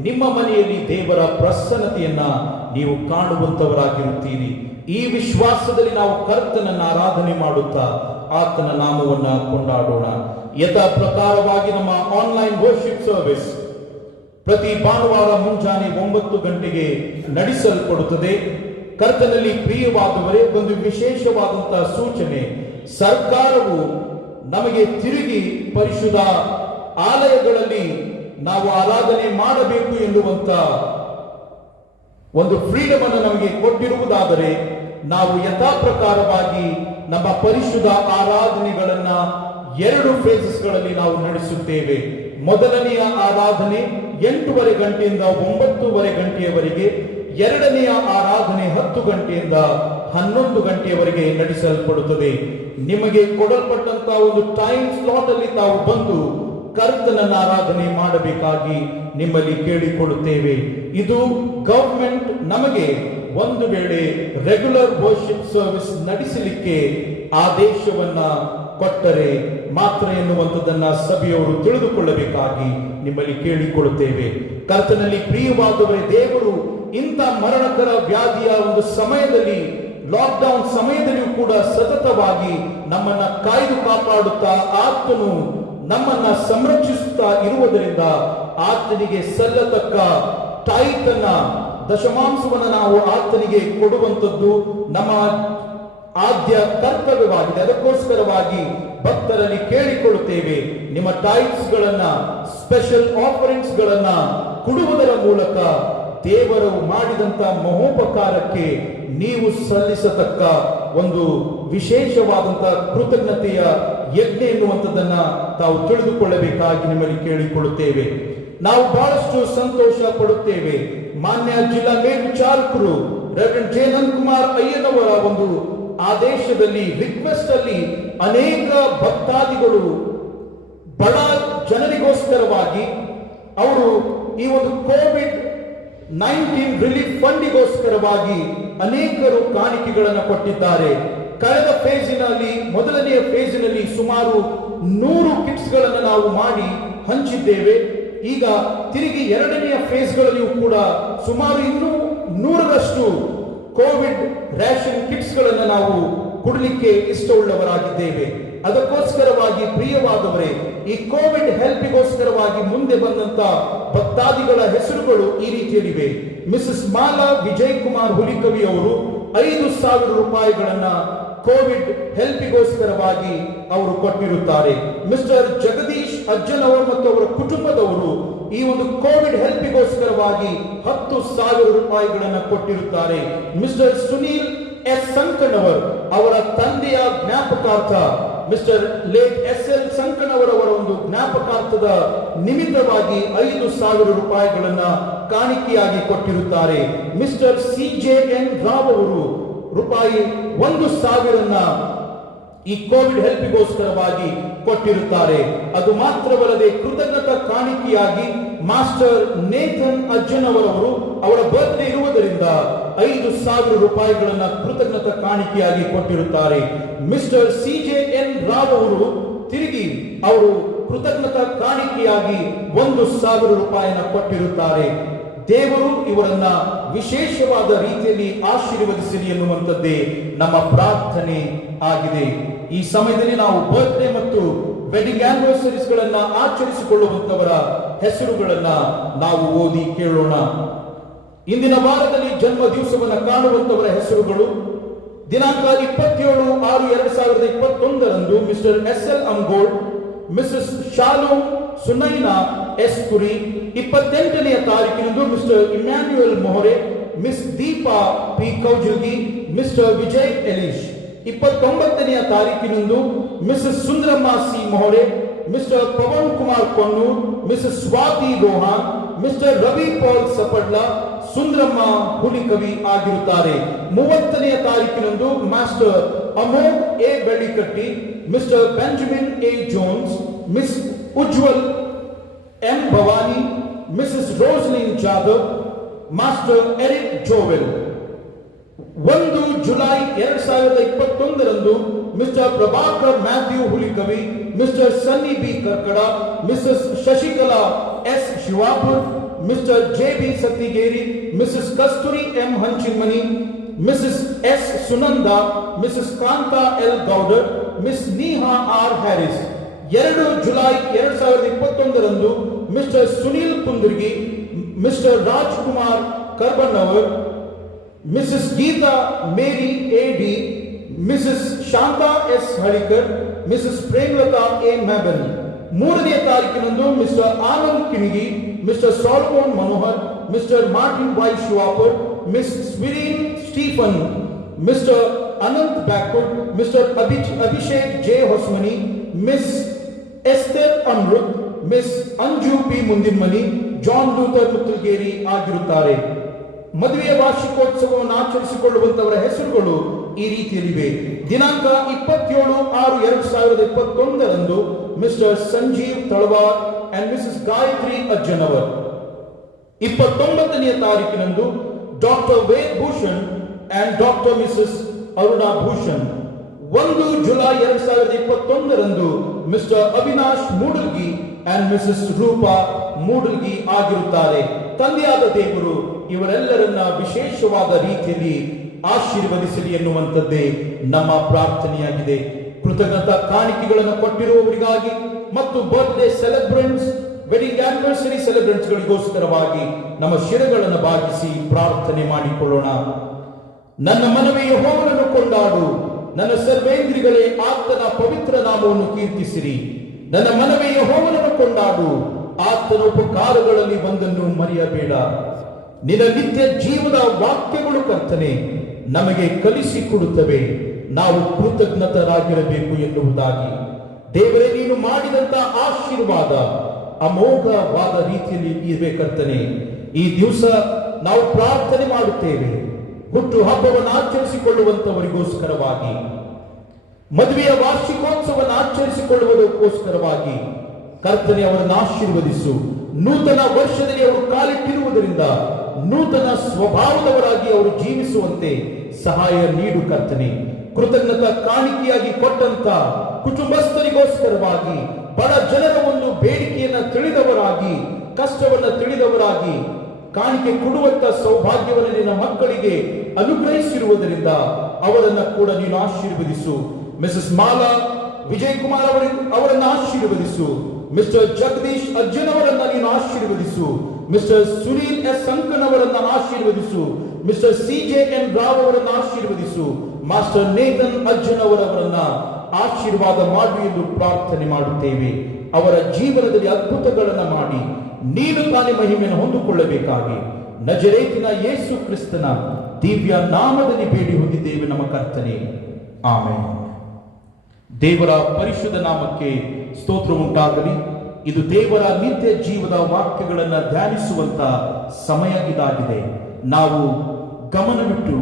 ನಿಮ್ಮ ಮನೆಯಲ್ಲಿ ದೇವರ ಪ್ರಸನ್ನತೆಯನ್ನ ನೀವು ಕಾಣುವಂತವರಾಗಿರುತ್ತೀರಿ. ಈ ವಿಶ್ವಾಸದಲ್ಲಿ ನಾವು ಕರ್ತನನ್ನ ಆರಾಧನೆ ಮಾಡುತ್ತಾ ಆತನ ನಾಮವನ್ನ ಕೊಂಡಾಡೋಣ. ಯಥಾ ಪ್ರಕಾರವಾಗಿ ನಮ್ಮ ಆನ್ಲೈನ್ ವರ್ಷಿಪ್ ಸರ್ವಿಸ್ ಪ್ರತಿ ಭಾನುವಾರ ಮುಂಜಾನೆ 9 ಗಂಟೆಗೆ ನಡೆಸಲ್ಪಡುತ್ತದೆ. ಕರ್ತನಲ್ಲಿ ಪ್ರಿಯವಾದವರೇ, ಒಂದು ವಿಶೇಷವಾದಂತಹ ಸೂಚನೆ, ಸರ್ಕಾರವು ನಮಗೆ ತಿರುಗಿ ಪರಿಶುದ್ಧ ಆಲಯಗಳಲ್ಲಿ ನಾವು ಆರಾಧನೆ ಮಾಡಬೇಕು ಎನ್ನುವಂತ ಒಂದು ಫ್ರೀಡಮ್ ಅನ್ನು ನಮಗೆ ಕೊಟ್ಟಿರುವುದಾದರೆ ನಾವು ಯಥಾ ಪ್ರಕಾರವಾಗಿ ನಮ್ಮ ಪರಿಶುದ್ಧ ಆರಾಧನೆಗಳನ್ನ 2 ಫೇಸಸ್ಗಳಲ್ಲಿ ನಾವು ನಡೆಸುತ್ತೇವೆ. ಮೊದಲನೆಯ ಆರಾಧನೆ 8:30 ಗಂಟೆಯಿಂದ 9:30 ಗಂಟೆಯವರೆಗೆ, ಎರಡನೆಯ ಆರಾಧನೆ 10 ಗಂಟೆಯಿಂದ 11 ಗಂಟೆಯವರೆಗೆ ನಡೆಸಲ್ಪಡುತ್ತದೆ. ನಿಮಗೆ ಕೊಡಲ್ಪಟ್ಟಂತಹ ಒಂದು ಟೈಮ್ ಸ್ಲಾಟ್ ಅಲ್ಲಿ ತಾವು ಬಂದು ಕರ್ತನನ್ನ ಆರಾಧನೆ ಮಾಡಬೇಕಾಗಿ ನಿಮ್ಮಲ್ಲಿ ಕೇಳಿಕೊಳ್ಳುತ್ತೇವೆ. ಇದು ಗವರ್ಮೆಂಟ್ ನಮಗೆ ಒಂದು ವೇಳೆ ರೆಗ್ಯುಲರ್ ವರ್ಷಿಪ್ ಸರ್ವಿಸ್ ನಡೆಸಲಿಕ್ಕೆ ಆದೇಶವನ್ನ ಕೊಟ್ಟರೆ ಮಾತ್ರ ಎನ್ನುವಂಥದ್ದನ್ನ ಸಭೆಯವರು ತಿಳಿದುಕೊಳ್ಳಬೇಕಾಗಿ ನಿಮ್ಮಲ್ಲಿ ಕೇಳಿಕೊಳ್ಳುತ್ತೇವೆ. ಕರ್ತನಲ್ಲಿ ಪ್ರಿಯವಾದವರೇ, ದೇವರು ಇಂಥ ಮರಣಕರ ವ್ಯಾಧಿಯ ಒಂದು ಸಮಯದಲ್ಲಿ, ಲಾಕ್ಡೌನ್ ಸಮಯದಲ್ಲಿಯೂ ಕೂಡ ಸತತವಾಗಿ ನಮ್ಮನ್ನ ಕಾಯ್ದು ಕಾಪಾಡುತ್ತಾ ಆತನು ನಮ್ಮನ್ನ ಸಂರಕ್ಷಿಸುತ್ತಾ ಇರುವುದರಿಂದ ಆತನಿಗೆ ಸಲ್ಲತಕ್ಕ ಟೈತನ್ನ, ದಶಮಾಂಶವನ್ನು ನಾವು ಆತನಿಗೆ ಕೊಡುವಂಥದ್ದು ನಮ್ಮ ಆದ್ಯ ಕರ್ತವ್ಯವಾಗಿದೆ. ಅದಕ್ಕೋಸ್ಕರವಾಗಿ ಭಕ್ತರಲ್ಲಿ ಕೇಳಿಕೊಳ್ಳುತ್ತೇವೆ, ನಿಮ್ಮ ಟೈಟ್ಸ್ ಗಳನ್ನ, ಸ್ಪೆಷಲ್ ಆಫರಿಂಗ್ಸ್ ಗಳನ್ನ ಕೊಡುವುದರ ಮೂಲಕ ದೇವರು ಮಾಡಿದಂತ ಮಹೋಪಕಾರಕ್ಕೆ ನೀವು ಸಲ್ಲಿಸತಕ್ಕ ಒಂದು ವಿಶೇಷವಾದಂತಹ ಕೃತಜ್ಞತೆಯ ಯಜ್ಞ ಎನ್ನುವಂಥದ್ದನ್ನ ತಾವು ತಿಳಿದುಕೊಳ್ಳಬೇಕಾಗಿ ನಿಮ್ಮಲ್ಲಿ ಕೇಳಿಕೊಳ್ಳುತ್ತೇವೆ. ನಾವು ಬಹಳಷ್ಟು ಸಂತೋಷ ಪಡುತ್ತೇವೆ. ಮಾನ್ಯ ಜಿಲ್ಲಾ ಮೇಲ್ವಿಚಾರಕರು ರೆವರೆಂಡ್ ಜಯನಂದ್ ಕುಮಾರ್ ಅಯ್ಯನವರ ಒಂದು ಆದೇಶದಲ್ಲಿ, ರಿಕ್ವೆಸ್ಟ್ ಅಲ್ಲಿ ಅನೇಕ ಭಕ್ತಾದಿಗಳು ಬಡ ಜನರಿಗೋಸ್ಕರವಾಗಿ ಅವರು ಈ ಒಂದು COVID-19 ರಿಲೀಫ್ ಫಂಡಿಗೋಸ್ಕರವಾಗಿ ಅನೇಕರು ಕಾಣಿಕೆಗಳನ್ನು ಕೊಟ್ಟಿದ್ದಾರೆ. ಕಳೆದ ಫೇಜಿನಲ್ಲಿ, ಮೊದಲನೆಯ ಫೇಜಿನಲ್ಲಿ ಸುಮಾರು 100 ಕಿಟ್ಸ್ ಗಳನ್ನು ನಾವು ಮಾಡಿ ಹಂಚಿದ್ದೇವೆ. ಈಗ ತಿರುಗಿ ಎರಡನೆಯ ಫೇಸ್ಗಳಲ್ಲಿಯೂ ಕೂಡ ಸುಮಾರು ಇನ್ನೂ 100ರಷ್ಟು ಕೋವಿಡ್ ರೇಷನ್ ಕಿಟ್ಸ್ ಗಳನ್ನು ನಾವು ಕೊಡಲಿಕ್ಕೆ ಇಷ್ಟವುಳ್ಳವರಾಗಿದ್ದೇವೆ. ಅದಕ್ಕೋಸ್ಕರವಾಗಿ ಪ್ರಿಯವಾದವರೇ, ಈ ಕೋವಿಡ್ ಹೆಲ್ಪಿಗೋಸ್ಕರವಾಗಿ ಮುಂದೆ ಬಂದಂತ ಭಕ್ತಾದಿಗಳ ಹೆಸರುಗಳು ಈ ರೀತಿಯಲ್ಲಿವೆ. ಮಿಸಸ್ ಮಾಲಾ ವಿಜಯ್ ಕುಮಾರ್ ಹುಲಿಕವಿ ಅವರು 5,000 ರೂಪಾಯಿಗಳನ್ನ ಕೋವಿಡ್ ಹೆಲ್ಪಿಗೋಸ್ಕರವಾಗಿ ಅವರು ಕೊಟ್ಟಿರುತ್ತಾರೆ. ಮಿಸ್ಟರ್ ಜಗದೀಶ್ ಅಜ್ಜನವರು ಮತ್ತು ಅವರ ಕುಟುಂಬದವರು ಈ ಒಂದು ಕೋವಿಡ್ ಹೆಲ್ಪಿಗೋಸ್ಕರವಾಗಿ 10,000 ರೂಪಾಯಿಗಳನ್ನು ಕೊಟ್ಟಿರುತ್ತಾರೆ. ಮಿಸ್ಟರ್ ಸುನೀಲ್ ಎಸ್ ಸಂಕಣ್ಣವರ್ ಅವರ ತಂದೆಯ ಜ್ಞಾಪಕಾರ್ಥ, ಮಿಸ್ಟರ್ ಲೇಟ್ SL ಸಂಕಣ್ಣವರವರ ಒಂದು ಜ್ಞಾಪಕಾರ್ಥದ ನಿಮಿತ್ತವಾಗಿ 5,000 ರೂಪಾಯಿಗಳನ್ನ ಕಾಣಿಕೆಯಾಗಿ ಕೊಟ್ಟಿರುತ್ತಾರೆ. ಮಿಸ್ಟರ್ CJN ರಾವ್ ಅವರು ರೂಪಾಯಿ 1,000 ಈ ಕೋವಿಡ್ ಹೆಲ್ಪಿಗೋಸ್ಕರವಾಗಿ ಕೊಟ್ಟಿರುತ್ತಾರೆ. ಅದು ಮಾತ್ರವಲ್ಲದೆ ಕೃತಜ್ಞತಾ ಕಾಣಿಕೆಯಾಗಿ ಮಾಸ್ಟರ್ ನೇಥನ್ ಅಜ್ಜನವರವರು ಅವರ ಬರ್ತ್ಡೇ ಇರುವುದರಿಂದ 5,000 ರೂಪಾಯಿಗಳನ್ನ ಕೃತಜ್ಞತಾ ಕಾಣಿಕೆಯಾಗಿ ಕೊಟ್ಟಿರುತ್ತಾರೆ. ಮಿಸ್ಟರ್ CJN ರಾವ್ ಅವರು ತಿರುಗಿ ಅವರು ಕೃತಜ್ಞತಾ ಕಾಣಿಕೆಯಾಗಿ 1,000 ರೂಪಾಯಿನ ಕೊಟ್ಟಿರುತ್ತಾರೆ. ದೇವರು ಇವರನ್ನ ವಿಶೇಷವಾದ ರೀತಿಯಲ್ಲಿ ಆಶೀರ್ವದಿಸಲಿ ಎನ್ನುವಂಥದ್ದೇ ನಮ್ಮ ಪ್ರಾರ್ಥನೆ ಆಗಿದೆ. ಈ ಸಮಯದಲ್ಲಿ ನಾವು ಬರ್ತ್ಡೇ ಮತ್ತು ವೆಡ್ಡಿಂಗ್ ಆನಿವರ್ಸರೀಸ್ ಗಳನ್ನ ಆಚರಿಸಿಕೊಳ್ಳುವಂತವರ ಹೆಸರುಗಳನ್ನ ನಾವು ಓದಿ ಕೇಳೋಣ. ಇಂದಿನ ವಾರದಲ್ಲಿ ಜನ್ಮ ದಿವಸವನ್ನ ಕಾಣುವಂತವರ ಹೆಸರುಗಳು: ದಿನಾಂಕ 27/6/2021 Mr SL Angol, Mrs Shalom Sunaina S Kuri. 28ನೇ ತಾರೀಕಿನಂದು Mr Emmanuel Mohare, Miss Deepa P Kaujalgi, Mr Vijay Elish. 29ನೇ ತಾರೀಕಿನಂದು Mrs Sundaramma C Mohare, Mr Pavan Kumar Konnur, Mrs Swati Rohan, Mr Ravi Paul Sapadla, Sundaramma Hulikavi ಆಗಿರುತ್ತಾರೆ. 30ನೇ ತಾರೀಕಿನಂದು master Amogh A Bellikatti, Mr Benjamin A Jones, Miss Ujwal M Bhavani, Mrs Roslin Jadhav, master Eric Joel. 1 July 2021 Mr Prabhakar Matthew ಹುಲಿಕವಿ, Mr Sunny B Karkada, Mrs Shashikala S Shivapur, Mr J B Sattigeri, Mrs Kasturi M Hanchimani, Mrs S Sunanda, Mrs Kanta L Gowdar, Miss Neha R Harris. 2 July 2021 Mr Sunil Kundargi, Mr Rajkumar Karbannavar, Mrs Geeta Mary Eddy, Mrs Shanta S Halikar, Mrs Premalata A Mabel. 3ನೇ ತಾರೀಕಿನಂದು Mr Anand Kinigi, Mr Salmon Manohar, Mr Martin Y Shivapur, Miss Swireen Stephen, Mr Anant Byakud, Mr Abhishek J Hosmani, Miss Esther Amrit, Miss Anju P Mundinmani, John Luther Muttalgeri ಆಗಿರುತ್ತಾರೆ. ಮದುವೆಯ ವಾರ್ಷಿಕೋತ್ಸವವನ್ನು ಆಚರಿಸಿಕೊಳ್ಳುವಂತವರ ಹೆಸರುಗಳು ಈ ರೀತಿಯಲ್ಲಿವೆ. ದಿನಾಂಕ 27/6/2021 Mr Sanjeev Talawar and Mrs Gayatri Ajjanavar. 29ನೇ ತಾರೀಕಿನಂದು doctor Ved Bhushan and doctor Mrs Aruna Bhushan. 1 July 2021 Mr Avinash Mudalgi and Mrs Roopa Mudalgi ಆಗಿರುತ್ತಾರೆ. ತಂದೆಯಾದ ದೇವರು ಇವರೆಲ್ಲರನ್ನ ವಿಶೇಷವಾದ ರೀತಿಯಲ್ಲಿ ಆಶೀರ್ವದಿಸಲಿ ಎನ್ನುವಂಥದ್ದೇ ನಮ್ಮ ಪ್ರಾರ್ಥನೆಯಾಗಿದೆ. ಕೃತಜ್ಞತಾ ಕಾಣಿಕೆಗಳನ್ನು ಕೊಟ್ಟಿರುವವರಿಗಾಗಿ ಮತ್ತು ಬರ್ತ್ಡೇ ಸೆಲೆಬ್ರೆಂಟ್ಸ್, ವೆಡ್ಡಿಂಗ್ ಆನಿವರ್ಸರಿ ಸೆಲೆಬ್ರೆಂಟ್ಸ್ ಗಳಿಗೋಸ್ಕರವಾಗಿ ನಮ್ಮ ಶಿರಗಳನ್ನು ಬಾಗಿಸಿ ಪ್ರಾರ್ಥನೆ ಮಾಡಿಕೊಳ್ಳೋಣ. ನನ್ನ ಮನವೇ ಯೆಹೋವನನ್ನು ಕೊಂಡಾಡು, ನನ್ನ ಸರ್ವೇಂದ್ರಿಗಳೇ ಆತನ ಪವಿತ್ರ ನಾಮವನ್ನು ಕೀರ್ತಿಸಿರಿ. ನನ್ನ ಮನವೇ ಯೆಹೋವನನ್ನು ಕೊಂಡಾಡು, ಆತನ ಉಪಕಾರಗಳಲ್ಲಿ ಒಂದನ್ನು ಮರೆಯಬೇಡ. ನಿನ್ನ ನಿತ್ಯ ಜೀವದ ವಾಕ್ಯಗಳು ಕರ್ತನೆ ನಮಗೆ ಕಲಿಸಿಕೊಡುತ್ತವೆ, ನಾವು ಕೃತಜ್ಞತರಾಗಿರಬೇಕು ಎನ್ನುವುದಾಗಿ. ದೇವರೇ, ನೀನು ಮಾಡಿದಂತ ಆಶೀರ್ವಾದ ಅಮೋಘವಾದ ರೀತಿಯಲ್ಲಿ ಇವೆ ಕರ್ತನೆ. ಈ ದಿವಸ ನಾವು ಪ್ರಾರ್ಥನೆ ಮಾಡುತ್ತೇವೆ, ಹುಟ್ಟು ಹಬ್ಬವನ್ನು ಆಚರಿಸಿಕೊಳ್ಳುವಂತವರಿಗೋಸ್ಕರವಾಗಿ, ಮದುವೆಯ ವಾರ್ಷಿಕೋತ್ಸವವನ್ನು ಆಚರಿಸಿಕೊಳ್ಳುವುದಕ್ಕೋಸ್ಕರವಾಗಿ ಕರ್ತನೆ ಅವರನ್ನು ಆಶೀರ್ವದಿಸು. ನೂತನ ವರ್ಷದಲ್ಲಿ ಅವರು ಕಾಲಿಟ್ಟಿರುವುದರಿಂದ ನೂತನ ಸ್ವಭಾವದವರಾಗಿ ಅವರು ಜೀವಿಸುವಂತೆ ಸಹಾಯ ನೀಡು ಕರ್ತನೆ. ಕೃತಜ್ಞತಾ ಕಾಣಿಕೆಯಾಗಿ ಕೊಟ್ಟಂತ ಕುಟುಂಬಸ್ಥರಿಗೋಸ್ಕರವಾಗಿ, ಬಡ ಜನರ ಒಂದು ಬೇಡಿಕೆಯನ್ನ ತಿಳಿದವರಾಗಿ, ಕಷ್ಟವನ್ನ ತಿಳಿದವರಾಗಿ ಕಾಣಿಕೆ ಕೊಡುವಂತ ಸೌಭಾಗ್ಯವನ್ನು ನಿನ್ನ ಮಕ್ಕಳಿಗೆ ಅನುಗ್ರಹಿಸಿರುವುದರಿಂದ ಅವರನ್ನ ಕೂಡ ನೀನು ಆಶೀರ್ವದಿಸು. ಮಿಸಸ್ ಮಾಲಾ ವಿಜಯ್ ಕುಮಾರ್ ಅವರನ್ನು ಆಶೀರ್ವದಿಸು. ಮಿಸ್ಟರ್ ಜಗದೀಶ್ ಅಜ್ಜನವರನ್ನ ನೀನು ಆಶೀರ್ವದಿಸು. ಮಿಸ್ಟರ್ ಸುನೀಲ್ ಎಸ್ ಸಂಕನವರನ್ನ ಆಶೀರ್ವದಿಸು. ಮಿಸ್ಟರ್ ಸಿಜೆ ಎನ್ ರಾವ್ ಅವರನ್ನು ಆಶೀರ್ವದಿಸು. ಮಾಸ್ಟರ್ ನೇತನ್ ಅಜ್ಜನವರವರನ್ನ ಆಶೀರ್ವಾದ ಮಾಡು ಎಂದು ಪ್ರಾರ್ಥನೆ ಮಾಡುತ್ತೇವೆ. ಅವರ ಜೀವನದಲ್ಲಿ ಅದ್ಭುತಗಳನ್ನು ಮಾಡಿ ನೀನು ತಾನೇ ಮಹಿಮೆಯನ್ನು ಹೊಂದಿಕೊಳ್ಳಬೇಕಾಗಿ ನಜರೇತಿನ ಯೇಸು ಕ್ರಿಸ್ತನ ದಿವ್ಯ ನಾಮದಲ್ಲಿ ಬೇಡಿ ಹೊಂದಿದ್ದೇವೆ ನಮ್ಮ ಕರ್ತನೆ, ಆಮೆನ್. ದೇವರ ಪರಿಶುದ್ಧ ನಾಮಕ್ಕೆ ಸ್ತೋತ್ರ ಉಂಟಾಗಲಿ. ಇದು ದೇವರ ನಿತ್ಯ ಜೀವದ ವಾಕ್ಯಗಳನ್ನು ಧ್ಯಾನಿಸುವಂತ ಸಮಯ ಇದಾಗಿದೆ. ನಾವು ಗಮನವಿಟ್ಟು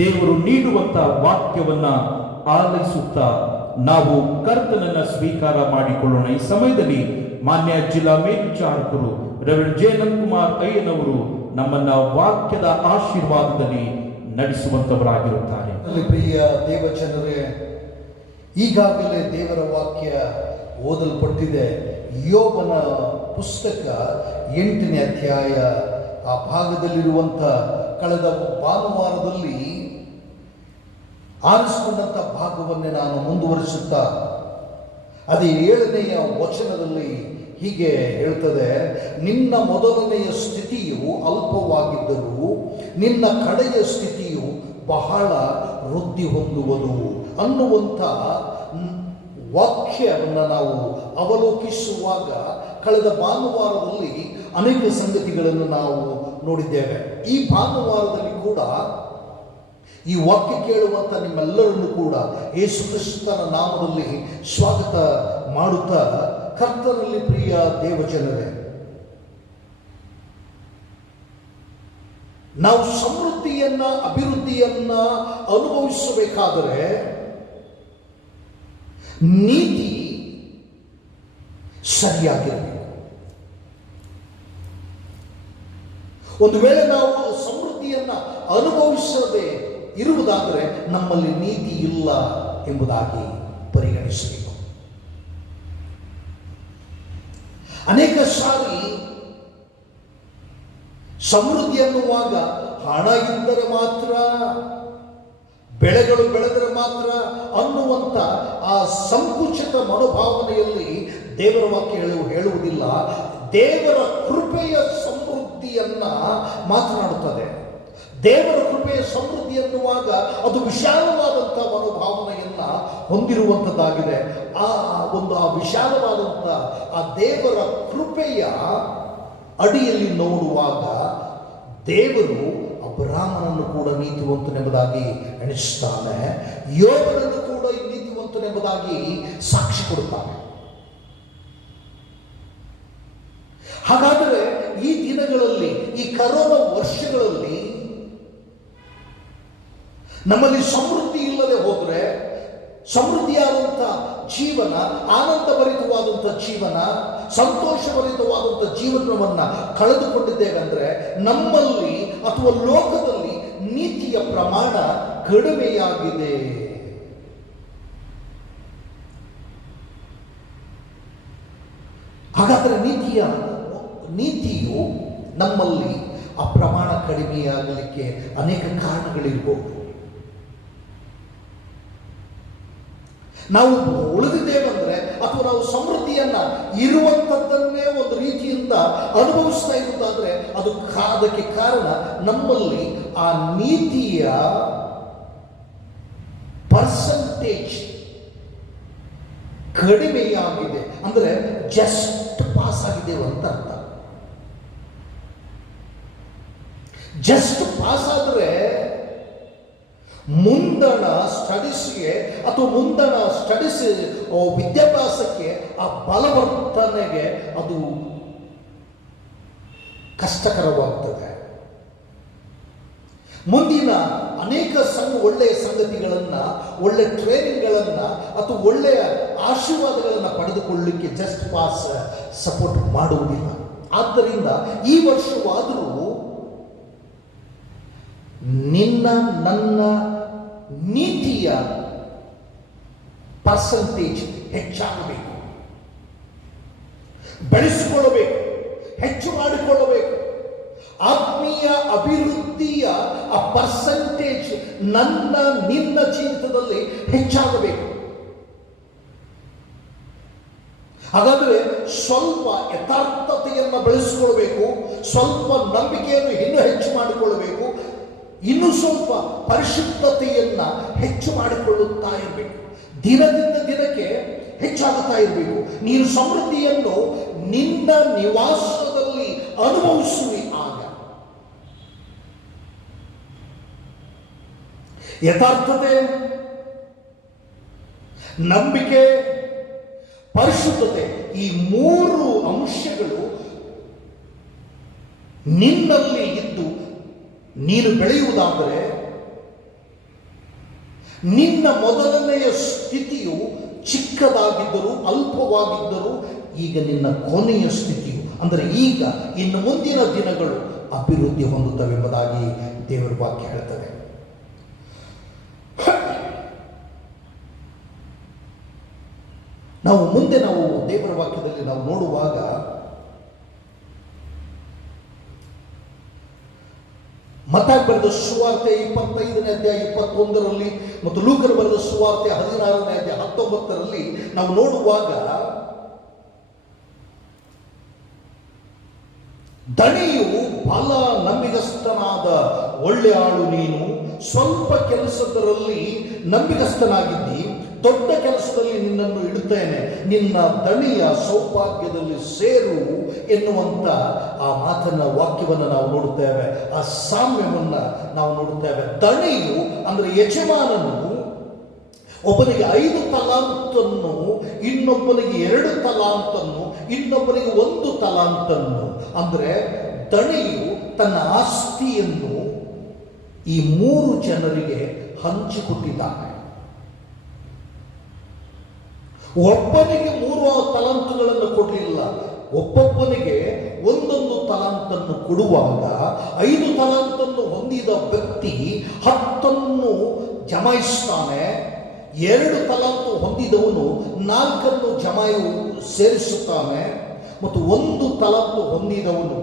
ದೇವರು ನೀಡುವಂತ ವಾಕ್ಯವನ್ನ ಆಲೈಸುತ್ತಾ ನಾವು ಕರ್ತನನ್ನ ಸ್ವೀಕಾರ ಮಾಡಿಕೊಳ್ಳೋಣ. ಈ ಸಮಯದಲ್ಲಿ ಮಾನ್ಯ ಜಿಲ್ಲಾ ಮೇಲ್ವಿಚಾರಕರು ರೆವರೆಂಡ್ ಜಯನಂದ್ ಕುಮಾರ್ ಅಯ್ಯನವರು ನಮ್ಮನ್ನ ವಾಕ್ಯದ ಆಶೀರ್ವಾದದಲ್ಲಿ ನಡೆಸುವಂತವರಾಗಿರುತ್ತಾರೆ. ಪ್ರಿಯ ದೇವಜನರೇ, ಈಗಾಗಲೇ ದೇವರ ವಾಕ್ಯ ಓದಲ್ಪಟ್ಟಿದೆ. ಯೋಬನ ಪುಸ್ತಕ 8ನೇ ಅಧ್ಯಾಯ ಆ ಭಾಗದಲ್ಲಿರುವಂಥ ಕಳೆದ ಭಾನುವಾರದಲ್ಲಿ ಆರಿಸಿಕೊಂಡಂಥ ಭಾಗವನ್ನೇ ನಾನು ಮುಂದುವರಿಸುತ್ತಾ ಅದೇ 7ನೆಯ ವಚನದಲ್ಲಿ ಹೀಗೆ ಹೇಳ್ತದೆ, ನಿನ್ನ ಮೊದಲನೆಯ ಸ್ಥಿತಿಯು ಅಲ್ಪವಾಗಿದ್ದರೂ ನಿನ್ನ ಕಡೆಯ ಸ್ಥಿತಿಯು ಬಹಳ ವೃದ್ಧಿ ಹೊಂದುವುದು ಅನ್ನುವಂಥ ವಾಕ್ಯವನ್ನು ನಾವು ಅವಲೋಕಿಸುವಾಗ ಕಳೆದ ಭಾನುವಾರದಲ್ಲಿ ಅನೇಕ ಸಂಗತಿಗಳನ್ನು ನಾವು ನೋಡಿದ್ದೇವೆ. ಈ ಭಾನುವಾರದಲ್ಲಿ ಕೂಡ ಈ ವಾಕ್ಯ ಕೇಳುವಂಥ ನಿಮ್ಮೆಲ್ಲರನ್ನು ಕೂಡ ಯೇಸು ಕ್ರಿಸ್ತನ ನಾಮದಲ್ಲಿ ಸ್ವಾಗತ ಮಾಡುತ್ತಾ, ಕರ್ತನಲ್ಲಿ ಪ್ರಿಯ ದೇವಜನರೇ, ನಾವು ಸಮೃದ್ಧಿಯನ್ನ ಅಭಿವೃದ್ಧಿಯನ್ನ ಅನುಭವಿಸಬೇಕಾದರೆ ನೀತಿ ಸರಿಯಾಗಿರಬೇಕು. ಒಂದು ವೇಳೆ ನಾವು ಸಮೃದ್ಧಿಯನ್ನ ಅನುಭವಿಸದೆ ಇರುವುದಾದರೆ ನಮ್ಮಲ್ಲಿ ನೀತಿ ಇಲ್ಲ ಎಂಬುದಾಗಿ ಪರಿಗಣಿಸಬೇಕು. ಅನೇಕ ಸಾರಿ ಸಮೃದ್ಧಿ ಅನ್ನುವಾಗ ಹಣ ಇದ್ದರೆ ಮಾತ್ರ, ಬೆಳೆಗಳು ಬೆಳೆದರೆ ಮಾತ್ರ ಅನ್ನುವಂಥ ಆ ಸಂಕುಚಿತ ಮನೋಭಾವನೆಯಲ್ಲಿ ದೇವರ ವಾಕ್ಯ ಹೇಳುವುದಿಲ್ಲ. ದೇವರ ಕೃಪೆಯ ಸಮೃದ್ಧಿಯನ್ನ ಮಾತನಾಡುತ್ತದೆ. ದೇವರ ಕೃಪೆಯ ಸಮೃದ್ಧಿ ಎನ್ನುವಾಗ ಅದು ವಿಶಾಲವಾದಂಥ ಮನೋಭಾವನೆಯನ್ನ ಹೊಂದಿರುವಂಥದ್ದಾಗಿದೆ. ಆ ವಿಶಾಲವಾದಂಥ ಆ ದೇವರ ಕೃಪೆಯ ಅಡಿಯಲ್ಲಿ ನೋಡುವಾಗ ದೇವರು ಅಬ್ರಾಮನನ್ನು ಕೂಡ ನೀತಿವಂತನೆಂಬುದಾಗಿ ಎಣಿಸುತ್ತಾನೆ, ಯೋಬನನ್ನು ಕೂಡ ನೀತಿವಂತನೆಂಬುದಾಗಿ ಸಾಕ್ಷಿ ಕೊಡುತ್ತಾನೆ. ಹಾಗಾದರೆ ಈ ದಿನಗಳಲ್ಲಿ, ಈ ಕರೋನಾ ವರ್ಷಗಳಲ್ಲಿ ನಮ್ಮಲ್ಲಿ ಸಮೃದ್ಧಿ ಇಲ್ಲದೆ ಹೋದರೆ, ಸಮೃದ್ಧಿಯಾದಂಥ ಜೀವನ, ಆನಂದಭರಿತವಾದಂಥ ಜೀವನ, ಸಂತೋಷಭರಿತವಾದಂಥ ಜೀವನವನ್ನು ಕಳೆದುಕೊಂಡಿದ್ದೇವೆ ಅಂದರೆ ನಮ್ಮಲ್ಲಿ ಅಥವಾ ಲೋಕದಲ್ಲಿ ನೀತಿಯ ಪ್ರಮಾಣ ಕಡಿಮೆಯಾಗಿದೆ. ಹಾಗಾದರೆ ನೀತಿಯು ನಮ್ಮಲ್ಲಿ ಆ ಪ್ರಮಾಣ ಕಡಿಮೆಯಾಗಲಿಕ್ಕೆ ಅನೇಕ ಕಾರಣಗಳಿರ್ಬೋದು. ನಾವು ಉಳಿದಿದ್ದೇವೆಂದ್ರೆ ಅಥವಾ ನಾವು ಸಮೃದ್ಧಿಯನ್ನ ಇರುವಂಥದ್ದನ್ನೇ ಒಂದು ರೀತಿಯಿಂದ ಅನುಭವಿಸ್ತಾ ಇರುವುದಾದ್ರೆ ಅದಕ್ಕೆ ಕಾರಣ ನಮ್ಮಲ್ಲಿ ಆ ನೀತಿಯ ಪರ್ಸೆಂಟೇಜ್ ಕಡಿಮೆಯಾಗಿದೆ. ಅಂದರೆ ಜಸ್ಟ್ ಪಾಸ್ ಆಗಿದ್ದೇವೆ ಅಂತ ಅರ್ಥ. ಜಸ್ಟ್ ಪಾಸ್ ಆದರೆ ಮುಂದಣ ಸ್ಟಡೀಸ್ಗೆ ಅಥವಾ ಮುಂದಣ ಸ್ಟಡೀಸ್ ವಿದ್ಯಾಭ್ಯಾಸಕ್ಕೆ ಆ ಬಲವರ್ತನೆಗೆ ಅದು ಕಷ್ಟಕರವಾಗ್ತದೆ. ಮುಂದಿನ ಅನೇಕ ಒಳ್ಳೆಯ ಸಂಗತಿಗಳನ್ನು, ಒಳ್ಳೆಯ ಟ್ರೈನಿಂಗ್ಗಳನ್ನು ಅಥವಾ ಒಳ್ಳೆಯ ಆಶೀರ್ವಾದಗಳನ್ನು ಪಡೆದುಕೊಳ್ಳಲಿಕ್ಕೆ ಜಸ್ಟ್ ಪಾಸ್ ಸಪೋರ್ಟ್ ಮಾಡುವುದಿಲ್ಲ. ಆದ್ದರಿಂದ ಈ ವರ್ಷವಾದರೂ ನಿನ್ನ ನನ್ನ ನೀತಿಯ ಪರ್ಸೆಂಟೇಜ್ ಹೆಚ್ಚಾಗಬೇಕು, ಬೆಳೆಸಿಕೊಳ್ಳಬೇಕು, ಹೆಚ್ಚು ಮಾಡಿಕೊಳ್ಳಬೇಕು. ಆತ್ಮೀಯ ಅಭಿವೃದ್ಧಿಯ ಆ ಪರ್ಸೆಂಟೇಜ್ ನನ್ನ ನಿನ್ನ ಜೀವಿತದಲ್ಲಿ ಹೆಚ್ಚಾಗಬೇಕು. ಹಾಗಾದರೆ ಸ್ವಲ್ಪ ಯಥಾರ್ಥತೆಯನ್ನು ಬೆಳೆಸಿಕೊಳ್ಳಬೇಕು, ಸ್ವಲ್ಪ ನಂಬಿಕೆಯನ್ನು ಇನ್ನೂ ಹೆಚ್ಚು ಮಾಡಿಕೊಳ್ಳಬೇಕು, ಇನ್ನೂ ಸ್ವಲ್ಪ ಪರಿಶುದ್ಧತೆಯನ್ನ ಹೆಚ್ಚು ಮಾಡಿಕೊಳ್ಳುತ್ತಾ ಇರಬೇಕು. ದಿನದಿಂದ ದಿನಕ್ಕೆ ಹೆಚ್ಚಾಗುತ್ತಾ ಇರಬೇಕು. ನೀನು ಸಮೃದ್ಧಿಯನ್ನು ನಿನ್ನ ನಿವಾಸದಲ್ಲಿ ಅನುಭವಿಸುವಿ. ಆಗ ಯಥಾರ್ಥತೆ, ನಂಬಿಕೆ, ಪರಿಶುದ್ಧತೆ, ಈ ಮೂರು ಅಂಶಗಳು ನಿನ್ನಲ್ಲಿ ಇದ್ದು ನೀನು ಬೆಳೆಯುವುದಾದರೆ ನಿನ್ನ ಮೊದಲನೆಯ ಸ್ಥಿತಿಯು ಚಿಕ್ಕದಾಗಿದ್ದರೂ, ಅಲ್ಪವಾಗಿದ್ದರೂ, ಈಗ ನಿನ್ನ ಕೊನೆಯ ಸ್ಥಿತಿಯು ಅಂದರೆ ಈಗ ಇನ್ನು ಮುಂದಿನ ದಿನಗಳು ಅಭಿವೃದ್ಧಿ ಹೊಂದುತ್ತವೆ ಎಂಬುದಾಗಿ ದೇವರ ವಾಕ್ಯ ಹೇಳ್ತದೆ. ಮುಂದೆ ನಾವು ದೇವರ ವಾಕ್ಯದಲ್ಲಿ ನಾವು ನೋಡುವಾಗ ಮತ್ತಾಯ ಬರೆದ ಸುವಾರ್ತೆ 25ನೇ ಅಧ್ಯಾಯ 21ರಲ್ಲಿ ಮತ್ತು ಲೂಕನ ಬರೆದ ಸುವಾರ್ತೆ 16ನೇ ಅಧ್ಯಾಯ 19ರಲ್ಲಿ ನಾವು ನೋಡುವಾಗ ದಣಿಯು ಬಲ ನಂಬಿಗಸ್ತನಾದ ಒಳ್ಳೆ ಆಳು, ನೀನು ಸ್ವಲ್ಪ ಕೆಲಸದಲ್ಲಿ ನಂಬಿಗಸ್ತನಾಗಿದ್ದಿ, ದೊಡ್ಡ ಕೆಲಸದಲ್ಲಿ ನಿನ್ನನ್ನು ಇಡುತ್ತೇನೆ, ನಿನ್ನ ದಣಿಯ ಸೌಭಾಗ್ಯದಲ್ಲಿ ಸೇರು ಎನ್ನುವಂತ ಆ ಮಾತನ್ನ, ವಾಕ್ಯವನ್ನು ನಾವು ನೋಡುತ್ತೇವೆ. ಆ ಸಾಮ್ಯವನ್ನ ನಾವು ನೋಡುತ್ತೇವೆ. ದಣಿಯು ಅಂದ್ರೆ ಯಜಮಾನನು ಒಬ್ಬನಿಗೆ 5 ತಲಾಂತನ್ನು, ಇನ್ನೊಬ್ಬನಿಗೆ 2 ತಲಾಂತನ್ನು, ಇನ್ನೊಬ್ಬನಿಗೆ 1 ತಲಾಂತನ್ನು, ಅಂದ್ರೆ ದಣಿಯು ತನ್ನ ಆಸ್ತಿಯನ್ನು ಈ 3 ಜನರಿಗೆ ಹಂಚಿಕೊಟ್ಟಿದ್ದಾನೆ. ಒಬ್ಬನಿಗೆ 3 ತಲಾಂತುಗಳನ್ನು ಕೊಡಲಿಲ್ಲ, ಒಬ್ಬೊಬ್ಬನಿಗೆ ಒಂದೊಂದು ತಲಾಂತನ್ನು ಕೊಡುವಾಗ 5 ತಲಾಂತನ್ನು ಹೊಂದಿದ ವ್ಯಕ್ತಿ 10 ಜಮಾಯಿಸ್ತಾನೆ. 2 ತಲಾಂತು ಹೊಂದಿದವನು 4 ಜಮಾಯು ಸೇರಿಸುತ್ತಾನೆ. ಮತ್ತು 1 ತಲಾಂತು ಹೊಂದಿದವನು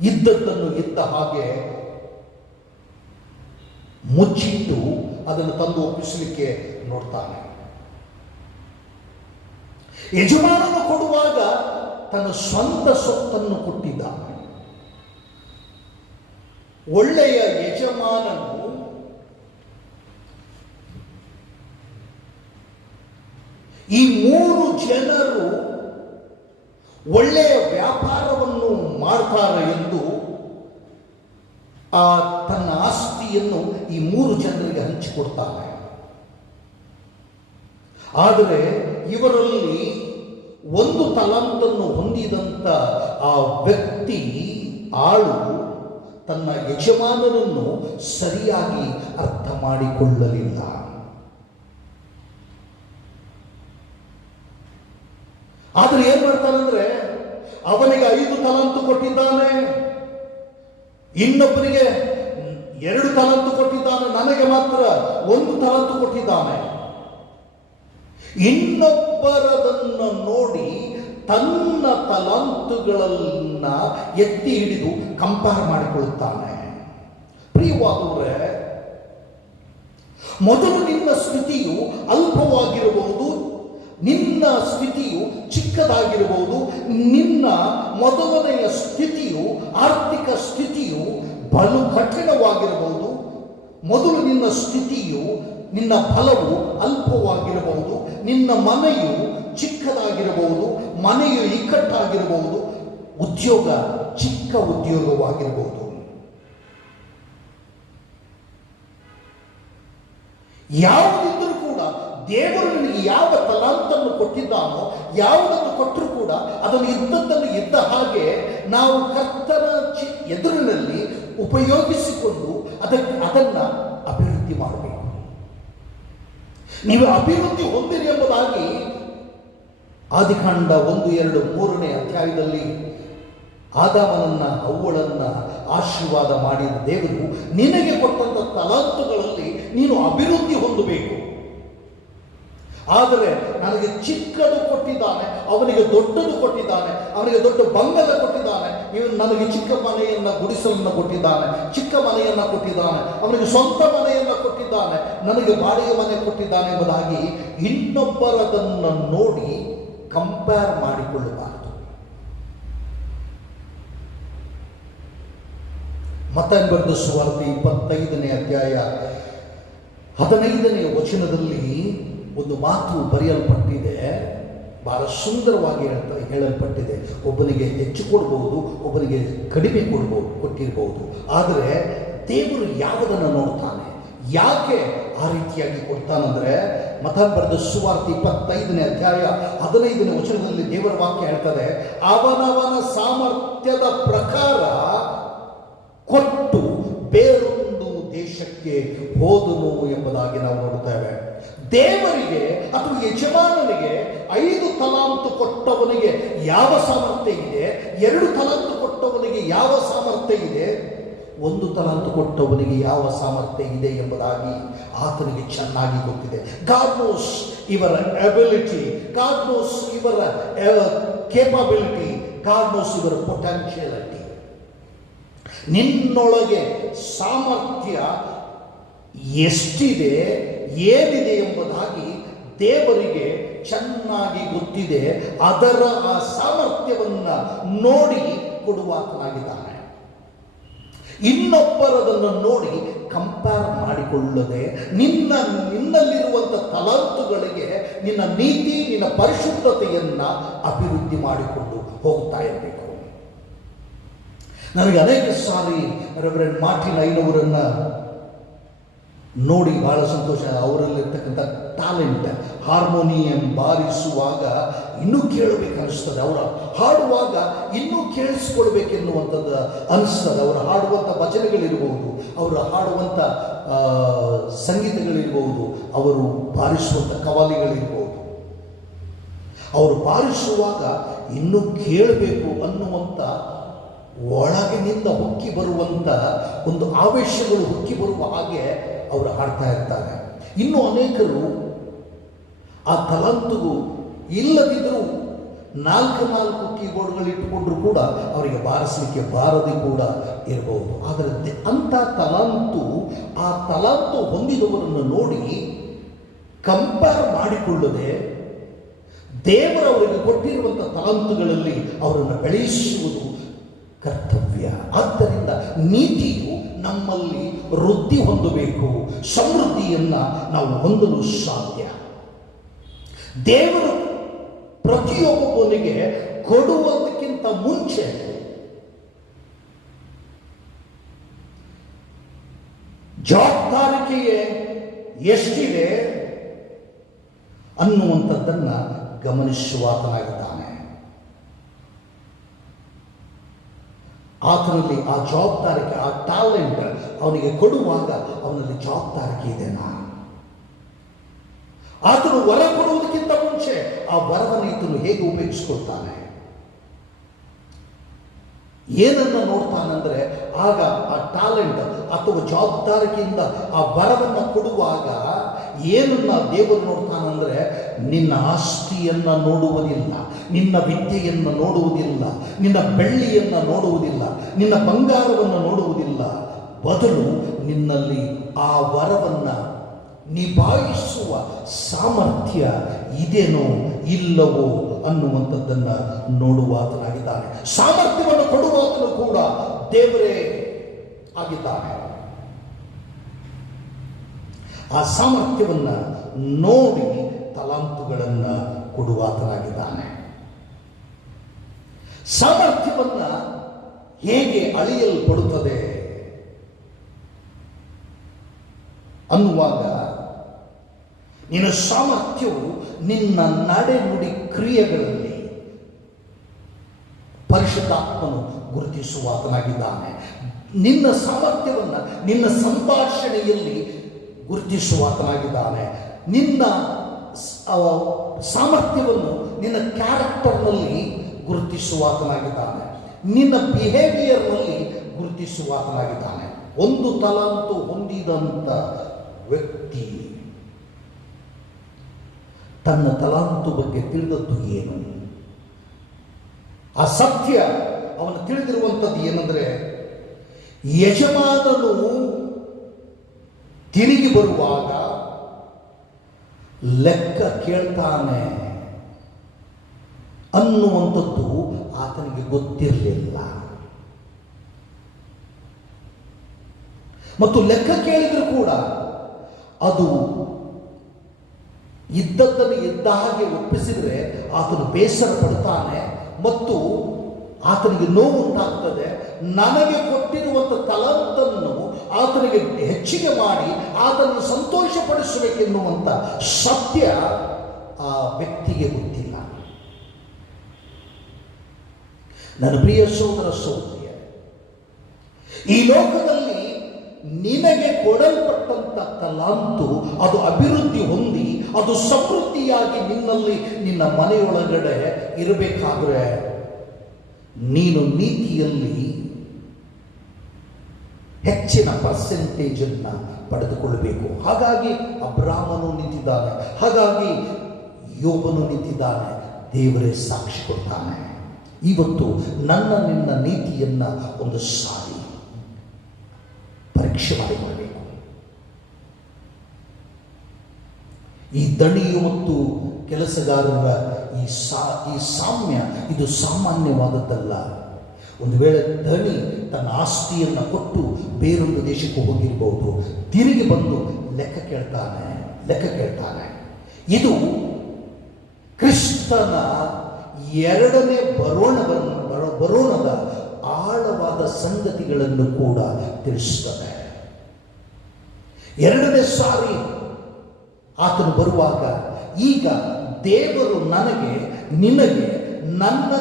ಇದ್ದದ್ದನ್ನು ಇದ್ದ ಹಾಗೆ ಮುಚ್ಚಿಟ್ಟು ಅದನ್ನು ತಂದು ಒಪ್ಪಿಸಲಿಕ್ಕೆ ನೋಡ್ತಾನೆ. ಯಜಮಾನನು ಕೊಡುವಾಗ ತನ್ನ ಸ್ವಂತ ಸೊತ್ತನ್ನು ಕೊಟ್ಟಿದ್ದಾನೆ. ಒಳ್ಳೆಯ ಯಜಮಾನನು ಈ 3 ಜನರು ಒಳ್ಳೆಯ ವ್ಯಾಪಾರವನ್ನು ಮಾಡ್ತಾರೆ ಎಂದು ತನ್ನ ಆಸ್ತಿಯನ್ನು ಈ 3 ಜನರಿಗೆ ಹಂಚಿಕೊಡ್ತಾನೆ. ಆದರೆ ಇವರಲ್ಲಿ 1 ತಲಾಂತನ್ನು ಹೊಂದಿದಂಥ ಆ ವ್ಯಕ್ತಿ ಆಳು ತನ್ನ ಯಜಮಾನನನ್ನು ಸರಿಯಾಗಿ ಅರ್ಥ ಮಾಡಿಕೊಳ್ಳಲಿಲ್ಲ. ಆದರೆ ಏನ್ ಮಾಡ್ತಾನಂದ್ರೆ, ಅವನಿಗೆ 5 ತಲಾಂತು ಕೊಟ್ಟಿದ್ದಾನೆ, ಇನ್ನೊಬ್ಬನಿಗೆ 2 ತಲಾಂತು ಕೊಟ್ಟಿದ್ದಾನೆ, ನನಗೆ ಮಾತ್ರ 1 ತಲಾಂತು ಕೊಟ್ಟಿದ್ದಾನೆ. ಇನ್ನೊಬ್ಬರದನ್ನು ನೋಡಿ ತನ್ನ ತಲಾಂತುಗಳನ್ನ ಎತ್ತಿ ಹಿಡಿದು ಕಂಪೇರ್ ಮಾಡಿಕೊಳ್ಳುತ್ತಾನೆ. ಪ್ರಿಯವಾದವರೇ, ಮೊದಲು ನಿನ್ನ ಸ್ಥಿತಿಯು ಅಲ್ಪವಾಗಿರಬಹುದು, ನಿನ್ನ ಸ್ಥಿತಿಯು ಚಿಕ್ಕದಾಗಿರಬಹುದು, ನಿನ್ನ ಮೊದಲನೆಯ ಸ್ಥಿತಿಯು ಆರ್ಥಿಕ ಸ್ಥಿತಿಯು ಬಲು ಕಠಿಣವಾಗಿರಬಹುದು, ಮೊದಲು ನಿನ್ನ ಸ್ಥಿತಿಯು ನಿನ್ನ ಫಲವು ಅಲ್ಪವಾಗಿರಬಹುದು, ನಿನ್ನ ಮನೆಯು ಚಿಕ್ಕದಾಗಿರಬಹುದು, ಮನೆಯು ಇಕ್ಕಟ್ಟಾಗಿರಬಹುದು, ಉದ್ಯೋಗ ಚಿಕ್ಕ ಉದ್ಯೋಗವಾಗಿರಬಹುದು. ಯಾವುದಿದ್ದರೂ ಕೂಡ ದೇವರು ನಿನಗೆ ಯಾವ ತಲಾಂತನ್ನು ಕೊಟ್ಟಿದ್ದಾನೋ, ಯಾವುದನ್ನು ಕೊಟ್ಟರೂ ಕೂಡ ಅದನ್ನು ಇದ್ದದ್ದನ್ನು ಇದ್ದ ಹಾಗೆ ನಾವು ಕರ್ತನ ಎದುರಿನಲ್ಲಿ ಉಪಯೋಗಿಸಿಕೊಂಡು ಅದನ್ನು ಅಭಿವೃದ್ಧಿ ಮಾಡಬೇಕು. ನೀವು ಅಭಿವೃದ್ಧಿ ಹೊಂದಿರಿ ಎಂಬುದಾಗಿ ಆದಿಕಾಂಡ 1, 2, 3ನೇ ಅಧ್ಯಾಯದಲ್ಲಿ ಆದಾಮನನ್ನ ಹವ್ವಳನ್ನ ಆಶೀರ್ವಾದ ಮಾಡಿದ ದೇವರು ನಿನಗೆ ಕೊಟ್ಟಂತ ತಲಾಂತುಗಳಲ್ಲಿ ನೀನು ಅಭಿವೃದ್ಧಿ ಹೊಂದಬೇಕು. ಆದರೆ ನನಗೆ ಚಿಕ್ಕದು ಕೊಟ್ಟಿದ್ದಾನೆ, ಅವನಿಗೆ ದೊಡ್ಡದು ಕೊಟ್ಟಿದ್ದಾನೆ, ಅವನಿಗೆ ದೊಡ್ಡ ಬಂಗಲೆ ಕೊಟ್ಟಿದ್ದಾನೆ, ಇವನು ನನಗೆ ಚಿಕ್ಕ ಮನೆಯನ್ನ ಗುಡಿಸಲನ್ನು ಕೊಟ್ಟಿದ್ದಾನೆ, ಚಿಕ್ಕ ಮನೆಯನ್ನ ಕೊಟ್ಟಿದ್ದಾನೆ, ಅವನಿಗೆ ಸ್ವಂತ ಮನೆಯನ್ನ ಕೊಟ್ಟಿದ್ದಾನೆ, ನನಗೆ ಬಾಡಿಗೆ ಮನೆ ಕೊಟ್ಟಿದ್ದಾನೆ ಎಂಬುದಾಗಿ ಇನ್ನೊಬ್ಬರದನ್ನು ನೋಡಿ ಕಂಪೇರ್ ಮಾಡಿಕೊಳ್ಳಬಾರದು. ಮತ್ತಾಯ ಬರೆದ ಸುವಾರ್ತೆ 25ನೇ ಅಧ್ಯಾಯ 15ನೇ ವಚನದಲ್ಲಿ ಒಂದು ಮಾತು ಬರೆಯಲ್ಪಟ್ಟಿದೆ, ಬಹಳ ಸುಂದರವಾಗಿ ಹೇಳಲ್ಪಟ್ಟಿದೆ. ಒಬ್ಬನಿಗೆ ಹೆಚ್ಚು ಕೊಡ್ಬೋದು, ಒಬ್ಬನಿಗೆ ಕಡಿಮೆ ಕೊಟ್ಟಿರ್ಬೋದು. ಆದರೆ ದೇವರು ಯಾವುದನ್ನು ನೋಡ್ತಾನೆ, ಯಾಕೆ ಆ ರೀತಿಯಾಗಿ ಕೊಡ್ತಾನಂದ್ರೆ, ಮತ್ತಾಯ ಬರೆದ ಸುವಾರ್ತೆ 25ನೇ ಅಧ್ಯಾಯ 15ನೇ ವಚನದಲ್ಲಿ ದೇವರ ವಾಕ್ಯ ಹೇಳ್ತದೆ, ಅವನವನ ಸಾಮರ್ಥ್ಯದ ಪ್ರಕಾರ ಕೊಟ್ಟು ಬೇರೊಂದು ದೇಶಕ್ಕೆ ಹೋದನು ಎಂಬುದಾಗಿ ನಾವು ನೋಡುತ್ತೇವೆ. ದೇವರಿಗೆ ಅಥವಾ ಯಜಮಾನನಿಗೆ 5 ತಲಾಂತು ಕೊಟ್ಟವನಿಗೆ ಯಾವ ಸಾಮರ್ಥ್ಯ ಇದೆ, 2 ತಲಾಂತು ಕೊಟ್ಟವನಿಗೆ ಯಾವ ಸಾಮರ್ಥ್ಯ ಇದೆ, 1 ತಲಾಂತು ಕೊಟ್ಟವನಿಗೆ ಯಾವ ಸಾಮರ್ಥ್ಯ ಇದೆ ಎಂಬುದಾಗಿ ಆತನಿಗೆ ಚೆನ್ನಾಗಿ ಗೊತ್ತಿದೆ. God knows your ability, God knows your capability, God knows your potentiality. ನಿನ್ನೊಳಗೆ ಸಾಮರ್ಥ್ಯ ಎಷ್ಟಿದೆ, ಏನಿದೆ ಎಂಬುದಾಗಿ ದೇವರಿಗೆ ಚೆನ್ನಾಗಿ ಗೊತ್ತಿದೆ. ಅದರ ಆ ಸಾಮರ್ಥ್ಯವನ್ನು ನೋಡಿ ಕೊಡುವಾತನಾಗಿದ್ದಾನೆ. ಇನ್ನೊಬ್ಬರದನ್ನು ನೋಡಿ ಕಂಪೇರ್ ಮಾಡಿಕೊಳ್ಳದೆ ನಿನ್ನಲ್ಲಿರುವಂಥ ತಲಾಂತುಗಳಿಗೆ ನಿನ್ನ ನೀತಿ, ನಿನ್ನ ಪರಿಶುದ್ಧತೆಯನ್ನ ಅಭಿವೃದ್ಧಿ ಮಾಡಿಕೊಂಡು ಹೋಗ್ತಾ ಇರಬೇಕು. ನನಗೆ ಅನೇಕ ಸಾರಿ ರೆವರೆಂಡ್ ಮಾರ್ಟಿನ್ ಐನವರನ್ನ ನೋಡಿ ಬಹಳ ಸಂತೋಷ. ಅವರಲ್ಲಿರ್ತಕ್ಕಂಥ ಟ್ಯಾಲೆಂಟ್. ಹಾರ್ಮೋನಿಯಂ ಬಾರಿಸುವಾಗ ಇನ್ನೂ ಕೇಳಬೇಕನ್ನಿಸ್ತದೆ, ಅವರ ಹಾಡುವಾಗ ಇನ್ನೂ ಕೇಳಿಸ್ಕೊಳ್ಬೇಕೆನ್ನುವಂಥದ್ದು ಅನಿಸ್ತದೆ. ಅವರು ಹಾಡುವಂಥ ಭಜನೆಗಳಿರ್ಬೋದು, ಅವರು ಹಾಡುವಂಥ ಸಂಗೀತಗಳಿರ್ಬೋದು, ಅವರು ಬಾರಿಸುವಂಥ ಕವಾಲಿಗಳಿರ್ಬೋದು, ಅವರು ಬಾರಿಸುವಾಗ ಇನ್ನೂ ಕೇಳಬೇಕು ಅನ್ನುವಂಥ ಒಳಗಿನಿಂದ ಹೊಕ್ಕಿ ಬರುವಂಥ ಒಂದು ಆವೇಶಗಳು ಹೊಕ್ಕಿ ಬರುವ ಹಾಗೆ ಅವರು ಹಾಡ್ತಾ ಇರ್ತಾರೆ. ಇನ್ನು ಅನೇಕರು ಆ ತಲಂತುಗೂ ಇಲ್ಲದಿದ್ದರೂ 4 ಕೀಬೋರ್ಡ್ಗಳು ಇಟ್ಟುಕೊಂಡ್ರೂ ಕೂಡ ಅವರಿಗೆ ಬಾರಿಸಲಿಕ್ಕೆ ಬಾರದೆ ಕೂಡ ಇರಬಹುದು. ಆದರೆ ಅಂಥ ಆ ತಲಂತು ಹೊಂದಿದವರನ್ನು ನೋಡಿ ಕಂಪೇರ್ ಮಾಡಿಕೊಳ್ಳದೆ ದೇವರವರಿಗೆ ಕೊಟ್ಟಿರುವಂಥ ತಲಂತುಗಳಲ್ಲಿ ಅವರನ್ನು ಬೆಳೆಸುವುದು ಕರ್ತವ್ಯ. ಆದ್ದರಿಂದ ನೀತಿಯು ನಮ್ಮಲ್ಲಿ ವೃದ್ಧಿ ಹೊಂದಬೇಕು, ಸಮೃದ್ಧಿಯನ್ನು ನಾವು ಹೊಂದಲು ಸಾಧ್ಯ. ದೇವರು ಪ್ರತಿಯೊಬ್ಬನಿಗೆ ಕೊಡುವುದಕ್ಕಿಂತ ಮುಂಚೆ ಜವಾಬ್ದಾರಿಕೆಯೇ ಎಷ್ಟಿದೆ ಅನ್ನುವಂಥದ್ದನ್ನು ಗಮನಿಸುವಾತನಾಗಿದ್ದಾನೆ. ಆತನಲ್ಲಿ ಆ ಜವಾಬ್ದಾರಿಕೆ, ಆ ಟ್ಯಾಲೆಂಟ್ ಅವನಿಗೆ ಕೊಡುವಾಗ ಅವನಲ್ಲಿ ಜವಾಬ್ದಾರಿಕೆ ಇದೆನಾ? ಆತನು ವರ ಕೊಡುವುದಕ್ಕಿಂತ ಮುಂಚೆ ಆ ವರವನ್ನು ಈತನು ಹೇಗೆ ಉಪಯೋಗಿಸ್ಕೊಳ್ತಾನೆ, ಏನನ್ನು ನೋಡ್ತಾನಂದ್ರೆ, ಆಗ ಆ ಟ್ಯಾಲೆಂಟ್ ಅಥವಾ ಜವಾಬ್ದಾರಿಕೆಯಿಂದ ಆ ವರವನ್ನು ಕೊಡುವಾಗ ಏನನ್ನ ದೇವರು ನೋಡ್ತಾನಂದ್ರೆ, ನಿನ್ನ ಆಸ್ತಿಯನ್ನು ನೋಡುವುದಿಲ್ಲ, ನಿನ್ನ ವಿದ್ಯೆಯನ್ನು ನೋಡುವುದಿಲ್ಲ, ನಿನ್ನ ಬೆಳ್ಳಿಯನ್ನು ನೋಡುವುದಿಲ್ಲ, ನಿನ್ನ ಬಂಗಾರವನ್ನು ನೋಡುವುದಿಲ್ಲ. ಬದಲು ನಿನ್ನಲ್ಲಿ ಆ ವರವನ್ನು ನಿಭಾಯಿಸುವ ಸಾಮರ್ಥ್ಯ ಇದೇನೋ ಇಲ್ಲವೋ ಅನ್ನುವಂಥದ್ದನ್ನು ನೋಡುವಾತನಾಗಿದ್ದಾನೆ. ಸಾಮರ್ಥ್ಯವನ್ನು ಕೊಡುವಾತನು ಕೂಡ ದೇವರೇ ಆಗಿದ್ದಾನೆ. ಆ ಸಾಮರ್ಥ್ಯವನ್ನು ನೋಡಿ ತಲಾಂತುಗಳನ್ನು ಕೊಡುವಾತನಾಗಿದ್ದಾನೆ. ಸಾಮರ್ಥ್ಯವನ್ನು ಹೇಗೆ ಅಳೆಯಲ್ಪಡುತ್ತದೆ ಅನ್ನುವಾಗ, ನಿನ್ನ ಸಾಮರ್ಥ್ಯವು ನಿನ್ನ ನಡೆ ನುಡಿ ಕ್ರಿಯೆಗಳಲ್ಲಿ ಪರಿಶುದ್ಧಾತ್ಮನು ಗುರುತಿಸುವಾತನಾಗಿದ್ದಾನೆ. ನಿನ್ನ ಸಾಮರ್ಥ್ಯವನ್ನು ನಿನ್ನ ಸಂಭಾಷಣೆಯಲ್ಲಿ ಗುರುತಿಸುವಾತನಾಗಿದ್ದಾನೆ. ನಿನ್ನ ಸಾಮರ್ಥ್ಯವನ್ನು ನಿನ್ನ ಕ್ಯಾರೆಕ್ಟರ್ನಲ್ಲಿ ಗುರುತಿಸುವಾತನಾಗಿದ್ದಾನೆ. ನಿನ್ನ ಬಿಹೇವಿಯರ್ನಲ್ಲಿ ಗುರುತಿಸುವಾತನಾಗಿದ್ದಾನೆ. ಒಂದು ತಲಾಂತು ಹೊಂದಿದಂಥ ವ್ಯಕ್ತಿ ತನ್ನ ತಲಾಂತು ಬಗ್ಗೆ ತಿಳಿದದ್ದು ಏನು? ಆ ಸತ್ಯ ಅವನು ತಿಳಿದಿರುವಂಥದ್ದು ಏನಂದ್ರೆ, ಯಜಮಾನನು ತಿರುಗಿ ಬರುವಾಗ ಲೆಕ್ಕ ಕೇಳ್ತಾನೆ ಅನ್ನುವಂಥದ್ದು ಆತನಿಗೆ ಗೊತ್ತಿರಲಿಲ್ಲ. ಮತ್ತು ಲೆಕ್ಕ ಕೇಳಿದರೂ ಕೂಡ ಅದು ಇದ್ದದ್ದನ್ನು ಇದ್ದ ಹಾಗೆ ಒಪ್ಪಿಸಿದರೆ ಆತನು ಬೇಸರ ಪಡ್ತಾನೆ ಮತ್ತು ಆತನಿಗೆ ನೋವುಂಟಾಗ್ತದೆ. ನನಗೆ ಕೊಟ್ಟಿರುವಂಥ ತಲಾಂತನ್ನು ಆತನಿಗೆ ಹೆಚ್ಚಿಗೆ ಮಾಡಿ ಆತನನ್ನು ಸಂತೋಷಪಡಿಸಬೇಕೆನ್ನುವಂಥ ಸತ್ಯ ಆ ವ್ಯಕ್ತಿಗೆ ಗೊತ್ತಿಲ್ಲ. ನನ್ನ ಪ್ರಿಯ ಸೋದರ ಸೋದರಿಯ, ಈ ಲೋಕದಲ್ಲಿ ನಿನಗೆ ಕೊಡಲ್ಪಟ್ಟಂಥ ತಲಾಂತು ಅದು ಅಭಿವೃದ್ಧಿ ಹೊಂದಿ ಅದು ಸಮೃದ್ಧಿಯಾಗಿ ನಿನ್ನಲ್ಲಿ ನಿನ್ನ ಮನೆಯೊಳಗಡೆ ಇರಬೇಕಾದ್ರೆ ನೀನು ನೀತಿಯಲ್ಲಿ ಹೆಚ್ಚಿನ ಪರ್ಸೆಂಟೇಜನ್ನು ಪಡೆದುಕೊಳ್ಳಬೇಕು. ಹಾಗಾಗಿ ಅಬ್ರಾಮನು ನಿಂತಿದ್ದಾನೆ, ಹಾಗಾಗಿ ಯೋಬನು ನಿಂತಿದ್ದಾನೆ. ದೇವರೇ ಸಾಕ್ಷಿ ಕೊಡ್ತಾನೆ. ಇವತ್ತು ನನ್ನ ನಿನ್ನ ನೀತಿಯನ್ನು ಒಂದು ಸಾರಿ ಪರೀಕ್ಷೆ ಮಾಡಿಕೊಳ್ಳಬೇಕು. ಈ ದಣಿಯು ಮತ್ತು ಕೆಲಸಗಾರರ ಈ ಸಾಮ್ಯ ಇದು ಸಾಮಾನ್ಯವಾದದ್ದಲ್ಲ. ಒಂದು ವೇಳೆ ದಣಿ ತನ್ನ ಆಸ್ತಿಯನ್ನು ಕೊಟ್ಟು ಬೇರೊಂದು ದೇಶಕ್ಕೆ ಹೋಗಿರಬಹುದು, ತಿರುಗಿ ಬಂದು ಲೆಕ್ಕ ಕೇಳ್ತಾನೆ. ಇದು ಕ್ರಿಸ್ತನ ಎರಡನೇ ಬರೋಣದ ಆಳವಾದ ಸಂಗತಿಗಳನ್ನು ಕೂಡ ತಿಳಿಸುತ್ತದೆ. ಎರಡನೇ ಸಾರಿ ಆತನು ಬರುವಾಗ ಈಗ ದೇವರು ನನಗೆ, ನಿನಗೆ,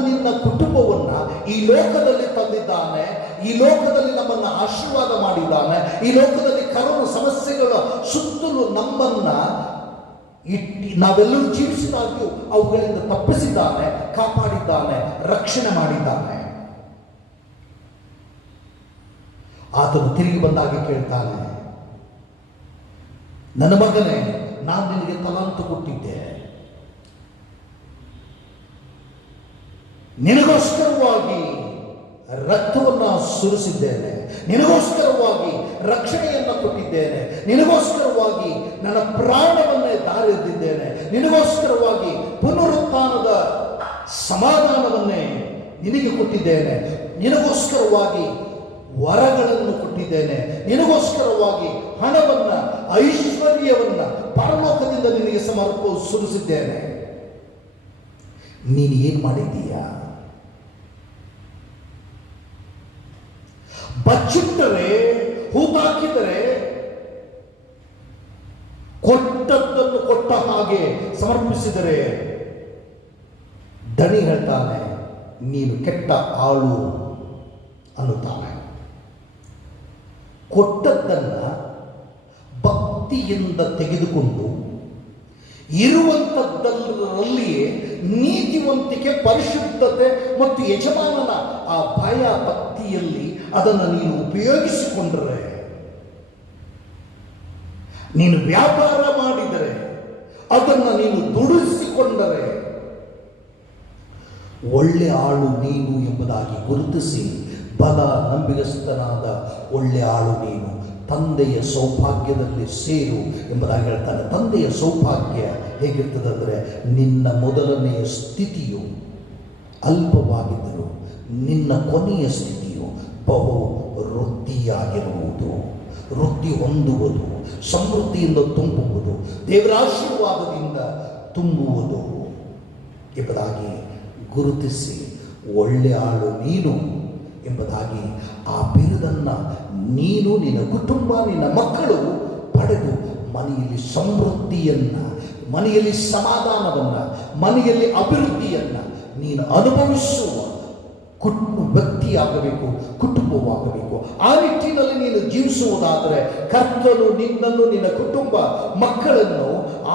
ನಿನ್ನ ಕುಟುಂಬವನ್ನ ಈ ಲೋಕದಲ್ಲಿ ತಂದಿದ್ದಾನೆ. ಈ ಲೋಕದಲ್ಲಿ ನಮ್ಮನ್ನು ಆಶೀರ್ವಾದ ಮಾಡಿದ್ದಾನೆ. ಈ ಲೋಕದಲ್ಲಿ ಕರೋನ ಸಮಸ್ಯೆಗಳ ಸುತ್ತಲೂ ನಮ್ಮನ್ನ ನಾವೆಲ್ಲರೂ ಜೀವಿಸಿದಾಗ್ಯೂ ಅವುಗಳಿಂದ ತಪ್ಪಿಸಿದ್ದಾನೆ, ಕಾಪಾಡಿದ್ದಾನೆ, ರಕ್ಷಣೆ ಮಾಡಿದ್ದಾನೆ. ಆತನು ತಿರುಗಿ ಬಂದಾಗ ಕೇಳ್ತಾನೆ, ನನ್ನ ಮಗನೇ, ನಾನು ನಿನಗೆ ತಲಾಂತು ಕೊಟ್ಟಿದ್ದೆ, ನಿನಗೋಸ್ಕರವಾಗಿ ರಕ್ತವನ್ನು ಸುರಿಸಿದ್ದೇನೆ, ನಿನಗೋಸ್ಕರವಾಗಿ ರಕ್ಷಣೆಯನ್ನು ಕೊಟ್ಟಿದ್ದೇನೆ, ನಿನಗೋಸ್ಕರವಾಗಿ ನನ್ನ ಪ್ರಾಣವನ್ನೇ ದಾರಿದ್ದಿದ್ದೇನೆ, ನಿನಗೋಸ್ಕರವಾಗಿ ಪುನರುತ್ಥಾನದ ಸಮಾಧಾನವನ್ನೇ ನಿನಗೆ ಕೊಟ್ಟಿದ್ದೇನೆ, ನಿನಗೋಸ್ಕರವಾಗಿ ವರಗಳನ್ನು ಕೊಟ್ಟಿದ್ದೇನೆ, ನಿನಗೋಸ್ಕರವಾಗಿ ಹಣವನ್ನ, ಐಶ್ವರ್ಯವನ್ನ ಪರಲೋಕದಿಂದ ನಿನಗೆ ಸುರಿಸಿದ್ದೇನೆ. ನೀನು ಏನು ಮಾಡಿದ್ದೀಯಾ? ಬಚ್ಚಿಟ್ಟರೆ, ಹೂತಾಕಿದರೆ ಕೊಟ್ಟದ್ದನ್ನು ಕೊಟ್ಟ ಹಾಗೆ ಸಮರ್ಪಿಸಿದರೆ ದಣಿ ಹೇಳ್ತಾನೆ, ನೀನು ಕೆಟ್ಟ ಆಳು ಅನ್ನುತ್ತಾನೆ. ಕೊಟ್ಟದ್ದನ್ನ ಭಕ್ತಿಯಿಂದ ತೆಗೆದುಕೊಂಡು ಇರುವಂಥದ್ದರಲ್ಲಿಯೇ ನೀತಿವಂತಿಕೆ, ಪರಿಶುದ್ಧತೆ ಮತ್ತು ಯಜಮಾನನ ಆ ಭಯ ಭಕ್ತಿಯಲ್ಲಿ ಅದನ್ನು ನೀನು ಉಪಯೋಗಿಸಿಕೊಂಡರೆ, ನೀನು ವ್ಯಾಪಾರ ಮಾಡಿದರೆ, ಅದನ್ನು ನೀನು ದುಡಿಸಿಕೊಂಡರೆ, ಒಳ್ಳೆ ಆಳು ನೀನು ಎಂಬುದಾಗಿ ಗುರುತಿಸಿ, ಬಲ ನಂಬಿಗಸ್ತನಾದ ಒಳ್ಳೆ ಆಳು ನೀನು, ತಂದೆಯ ಸೌಭಾಗ್ಯದಲ್ಲಿ ಸೇರು ಎಂಬುದಾಗಿ ಹೇಳ್ತಾನೆ. ತಂದೆಯ ಸೌಭಾಗ್ಯ ಹೇಗಿರ್ತದೆ ಅಂದರೆ, ನಿನ್ನ ಮೊದಲನೆಯ ಸ್ಥಿತಿಯು ಅಲ್ಪವಾಗಿದ್ದರೂ ನಿನ್ನ ಕೊನೆಯ ಸ್ಥಿತಿಯು ಬಹು ವೃದ್ಧಿಯಾಗಿರುವುದು, ವೃದ್ಧಿ ಹೊಂದುವುದು, ಸಮೃದ್ಧಿಯಿಂದ ತುಂಬುವುದು, ದೇವರ ಆಶೀರ್ವಾದದಿಂದ ತುಂಬುವುದು ಎಂಬುದಾಗಿ ಗುರುತಿಸಿ, ಒಳ್ಳೆ ಆಳು ನೀನು ಎಂಬುದಾಗಿ ಆ ಬಿರುದನ್ನು ನೀನು, ನಿನ್ನ ಕುಟುಂಬ, ನಿನ್ನ ಮಕ್ಕಳು ಪಡೆದು ಮನೆಯಲ್ಲಿ ಸಮೃದ್ಧಿಯನ್ನು, ಮನೆಯಲ್ಲಿ ಸಮಾಧಾನವನ್ನು, ಮನೆಯಲ್ಲಿ ಅಭಿವೃದ್ಧಿಯನ್ನು ನೀನು ಅನುಭವಿಸುವ ವ್ಯಕ್ತಿಯಾಗಬೇಕು, ಕುಟುಂಬವಾಗಬೇಕು. ಆ ನಿಟ್ಟಿನಲ್ಲಿ ನೀನು ಜೀವಿಸುವುದಾದರೆ ಕರ್ತನು ನಿನ್ನನ್ನು, ನಿನ್ನ ಕುಟುಂಬ, ಮಕ್ಕಳನ್ನು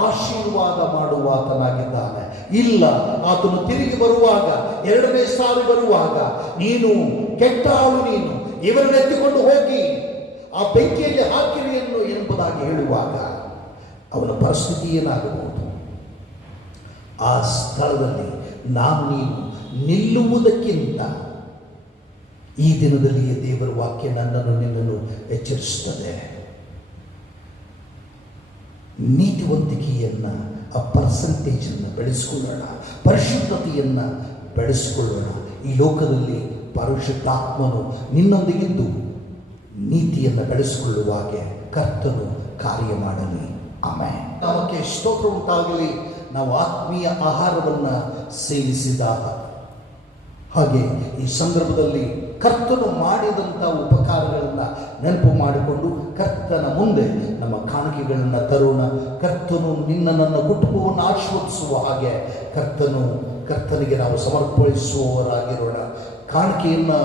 ಆಶೀರ್ವಾದ ಮಾಡುವಾತನಾಗಿದ್ದಾನೆ. ಇಲ್ಲ, ಆತನು ತಿರುಗಿ ಬರುವಾಗ, ಎರಡನೇ ಸಾರಿ ಬರುವಾಗ, ನೀನು ಕೆಟ್ಟ ಆಳು, ನೀನು ಇವರನ್ನು ಎತ್ತಿಕೊಂಡು ಹೋಗಿ ಆ ಬೆಂಕಿಯಲ್ಲಿ ಹಾಕಿರಿ ಎಂಬುದಾಗಿ ಹೇಳುವಾಗ ಅವನ ಪರಿಸ್ಥಿತಿ ಏನಾಗಬಹುದು? ಆ ಸ್ಥಳದಲ್ಲಿ ನೀನು ನಿಲ್ಲುವುದಕ್ಕಿಂತ ಈ ದಿನದಲ್ಲಿಯೇ ದೇವರ ವಾಕ್ಯ ನನ್ನನ್ನು, ನಿನ್ನನ್ನು ಎಚ್ಚರಿಸುತ್ತದೆ. ನೀತಿವಂತಿಕೆಯನ್ನು, ಆ ಪರ್ಸೆಂಟೇಜನ್ನು ಬೆಳೆಸಿಕೊಳ್ಳೋಣ, ಪರಿಶುದ್ಧತೆಯನ್ನು ಬೆಳೆಸಿಕೊಳ್ಳೋಣ. ಈ ಲೋಕದಲ್ಲಿ ಪರಿಶುದ್ಧಾತ್ಮನು ನಿನ್ನೊಂದಿಗಿದ್ದು ನೀತಿಯನ್ನು ಬೆಳೆಸಿಕೊಳ್ಳುವಾಗೆ ಕರ್ತನು ಕಾರ್ಯ ಮಾಡಲಿ. ಆಮೇಲೆ ನಮಗೆ ಸ್ತೋತ್ರ ಉಂಟಾಗಲಿ. ನಾವು ಆತ್ಮೀಯ ಆಹಾರವನ್ನು ಸೇವಿಸಿದಾಗ, ಹಾಗೆ ಈ ಸಂದರ್ಭದಲ್ಲಿ ಕರ್ತನು ಮಾಡಿದಂಥ ಉಪಕಾರಗಳನ್ನು ನೆನಪು ಮಾಡಿಕೊಂಡು ಕರ್ತನ ಮುಂದೆ ನಮ್ಮ ಕಾಣಿಕೆಗಳನ್ನು ತರೋಣ. ಕರ್ತನು ನನ್ನ ಕುಟುಂಬವನ್ನು ಆಶೀರ್ವದಿಸುವ ಹಾಗೆ ಕರ್ತನಿಗೆ ನಾವು ಸಮರ್ಪಿಸುವವರಾಗಿರೋಣ. ಕಾಣಿಕೆಯನ್ನು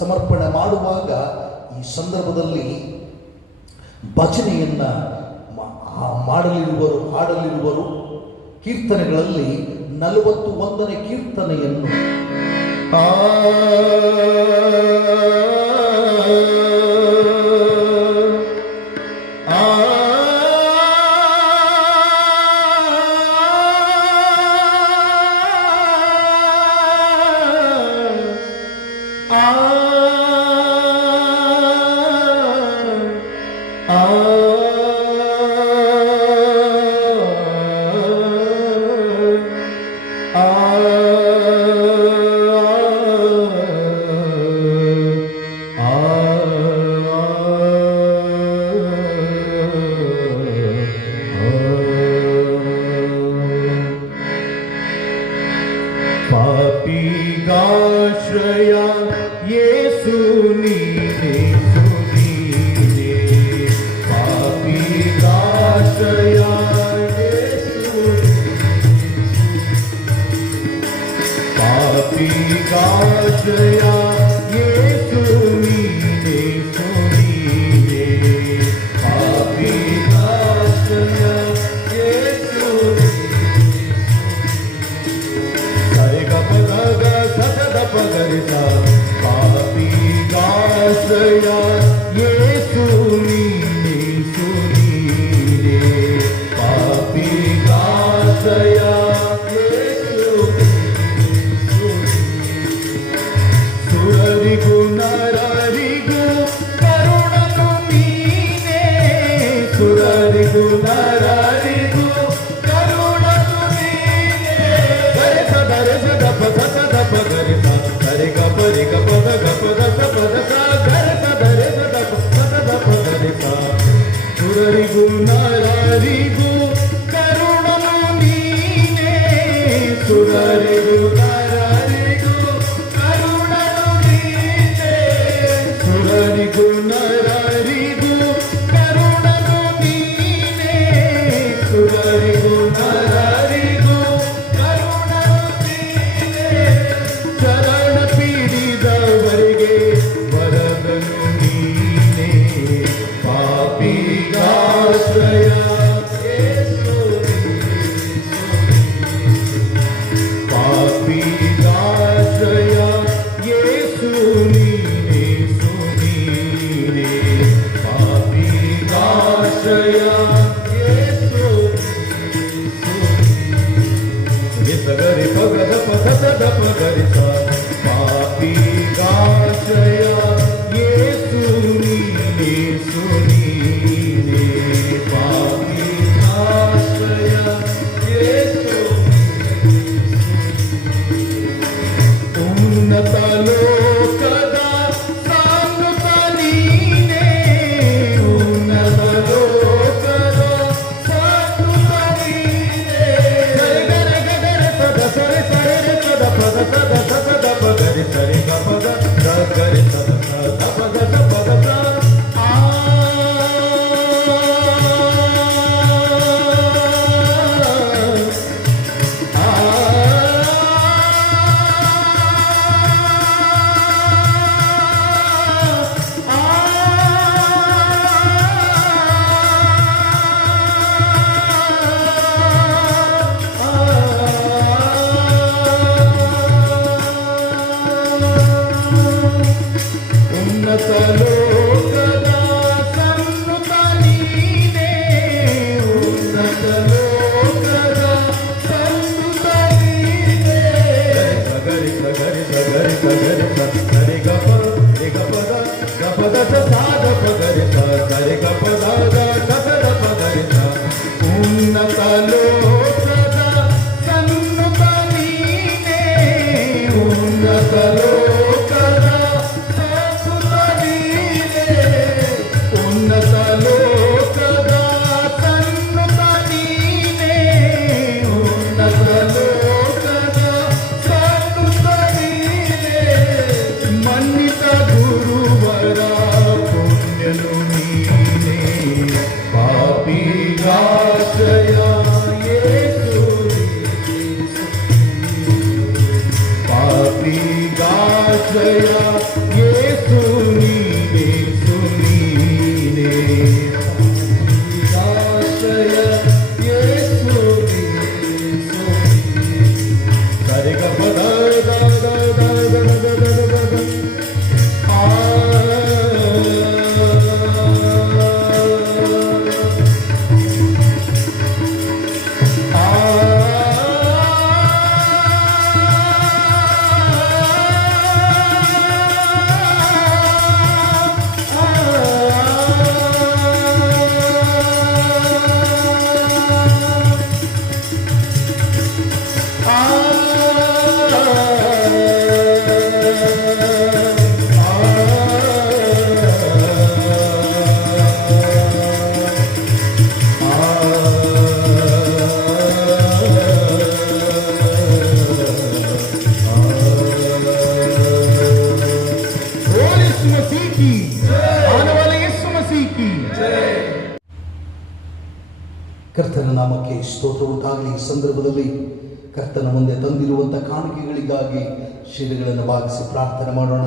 ಸಮರ್ಪಣೆ ಮಾಡುವಾಗ ಈ ಸಂದರ್ಭದಲ್ಲಿ ಭಜನೆಯನ್ನು ಹಾಡಲಿರುವರು. ಕೀರ್ತನೆಗಳಲ್ಲಿ 41ನೇ ಕೀರ್ತನೆಯನ್ನು ಪಾಪಿಗಾಶ್ರಯ ಯೇಸು ನೀನೇ, ಪಾಪಿಗಾಶ್ರಯ ಪಾಪಿಗಾಶ್ರಯ ಯೇಸು ನೀನೇ ಸುನೀನೇ ಪಾಪಿಗಾಶ್ರಯ ಯೇಸು ಸರಿಗ ಪದಗ ಸದದ ಪಗರಿಸ ಪಾಪಿಗಾಶ್ರಯ ಯೇಸು ನೀನೇ ಸುನೀನೇ ಪಾಪಿಗಾಶ್ರಯ ಸುರರಿಗೂ ನರರಿಗೂ ಕರುಣನು ನೀನೇ ಸುರರಿಗೂ ನರರಿಗೂ ಕರುಣನು ನೀನೇ ಗರೆ ಸದ ಪದ ಸದ ಪಗರಿಸ ಗರೆ ಗಪರಿ ಗಪದ ಗಪದ ಸಪದ ಗರೆ ಸದರೆ ಸದ ಪಗರಿಸ ಸುರರಿಗೂ ನರರಿಗೂ ಕರುಣನು ನೀನೇ ಸುರರಿಗೂ ನರರಿಗೂ ಕರುಣನು ನೀನೇ ಸುರರಿಗೂ ನರರಿಗೂ ಕರುಣನು ನೀನೇ ಸುರರಿಗೂ ನರರಿಗೂ ಕರುಣನು ನೀನೇ ಚರಣ ಪೀಡಿದವರಿಗೆ ವರದನು ನೀನೇ ಪಾಪಿಗಾಶ್ರಯ ಯೇಸು ಪಾಪಿಗಾಶ್ರಯ ಯೇಸು ನೀನೇ ಸುನೀನೇ ಪಾಪಿಗಾಶ್ರಯ ಯೇಸು ಸಗರಿ ಪಗದ ಪದ ಪಗರಿಸ ಪಾಪಿಗಾಶ್ರಯ ಯೇಸು ನೀನೇ ಸುನೀನೇ ಪಾಪಿಗಾಶ್ರಯ ಯೇಸು ಉನ್ನತ ಲೋಕದ ಸಾಂಗುತ ನೀನೇ ಉನ್ನತ ಲೋಕದ ಸಾಂಗುತ ನೀನೇ ಗರೆ ಗರೆ ಸದ ಸರೆ ಸರೆ ಸದ ಪದ ಸದ ಸದ ಪಗರಿ ಸರಿ ಗಪದ ಗರೆ ಸದ ಸದ ಪದ ಪದ ಆ ಉನ್ನತ ಲೋಕದ ಸನ್ನುತ ನೀನೇ ಉನ್ನತ ಲೋಕದ ಸನ್ನುತ ನೀನೇ ಸಗರಿ ಸಗರಿ ಸಗರಿ ಸಗರಿ ಸರಿ ಗಪದ ಗಪದ ಸಾದ ಪಗರಿ ಸರಿ ಗಪದ ಗಪದ ಪಗರಿ ಉನ್ನತ ಲೋಕದ ಸನ್ನುತ ನೀನೇ ಉನ್ನತ ಲೋಕದ ಸನ್ನುತ ನೀನೇ ಉನ್ನತ ಲೋಕದ ಸನ್ನುತ ನೀನೇ ಉನ್ನತ ಲೋಕದ ಸನ್ನುತ ನೀನೇ ಮನ್ನಿತ ಗುರುವರ ಪುಣ್ಯನು ನೀನೇ ಪಾಪಿಗಾಶ್ರಯ ಯೇಸು ಪಾಪಿಗಾಶ್ರಯ ಯೇಸು ನೀನೇ ಸುನೀನೇ ಪಾಪಿಗಾಶ್ರಯ ಯೇಸು ನೀನೇ ಸರಿ ಗಪದ ಕರ್ತನ ನಾಮಕ್ಕೆ ಸ್ತೋತ್ರ ಉಂಟಾಗಲಿ. ಈ ಸಂದರ್ಭದಲ್ಲಿ ಕರ್ತನ ಮುಂದೆ ತಂದಿರುವಂಥ ಕಾಣಿಕೆಗಳಿಗಾಗಿ ಶಿಲೆಗಳನ್ನು ಭಾಗಿಸಿ ಪ್ರಾರ್ಥನೆ ಮಾಡೋಣ.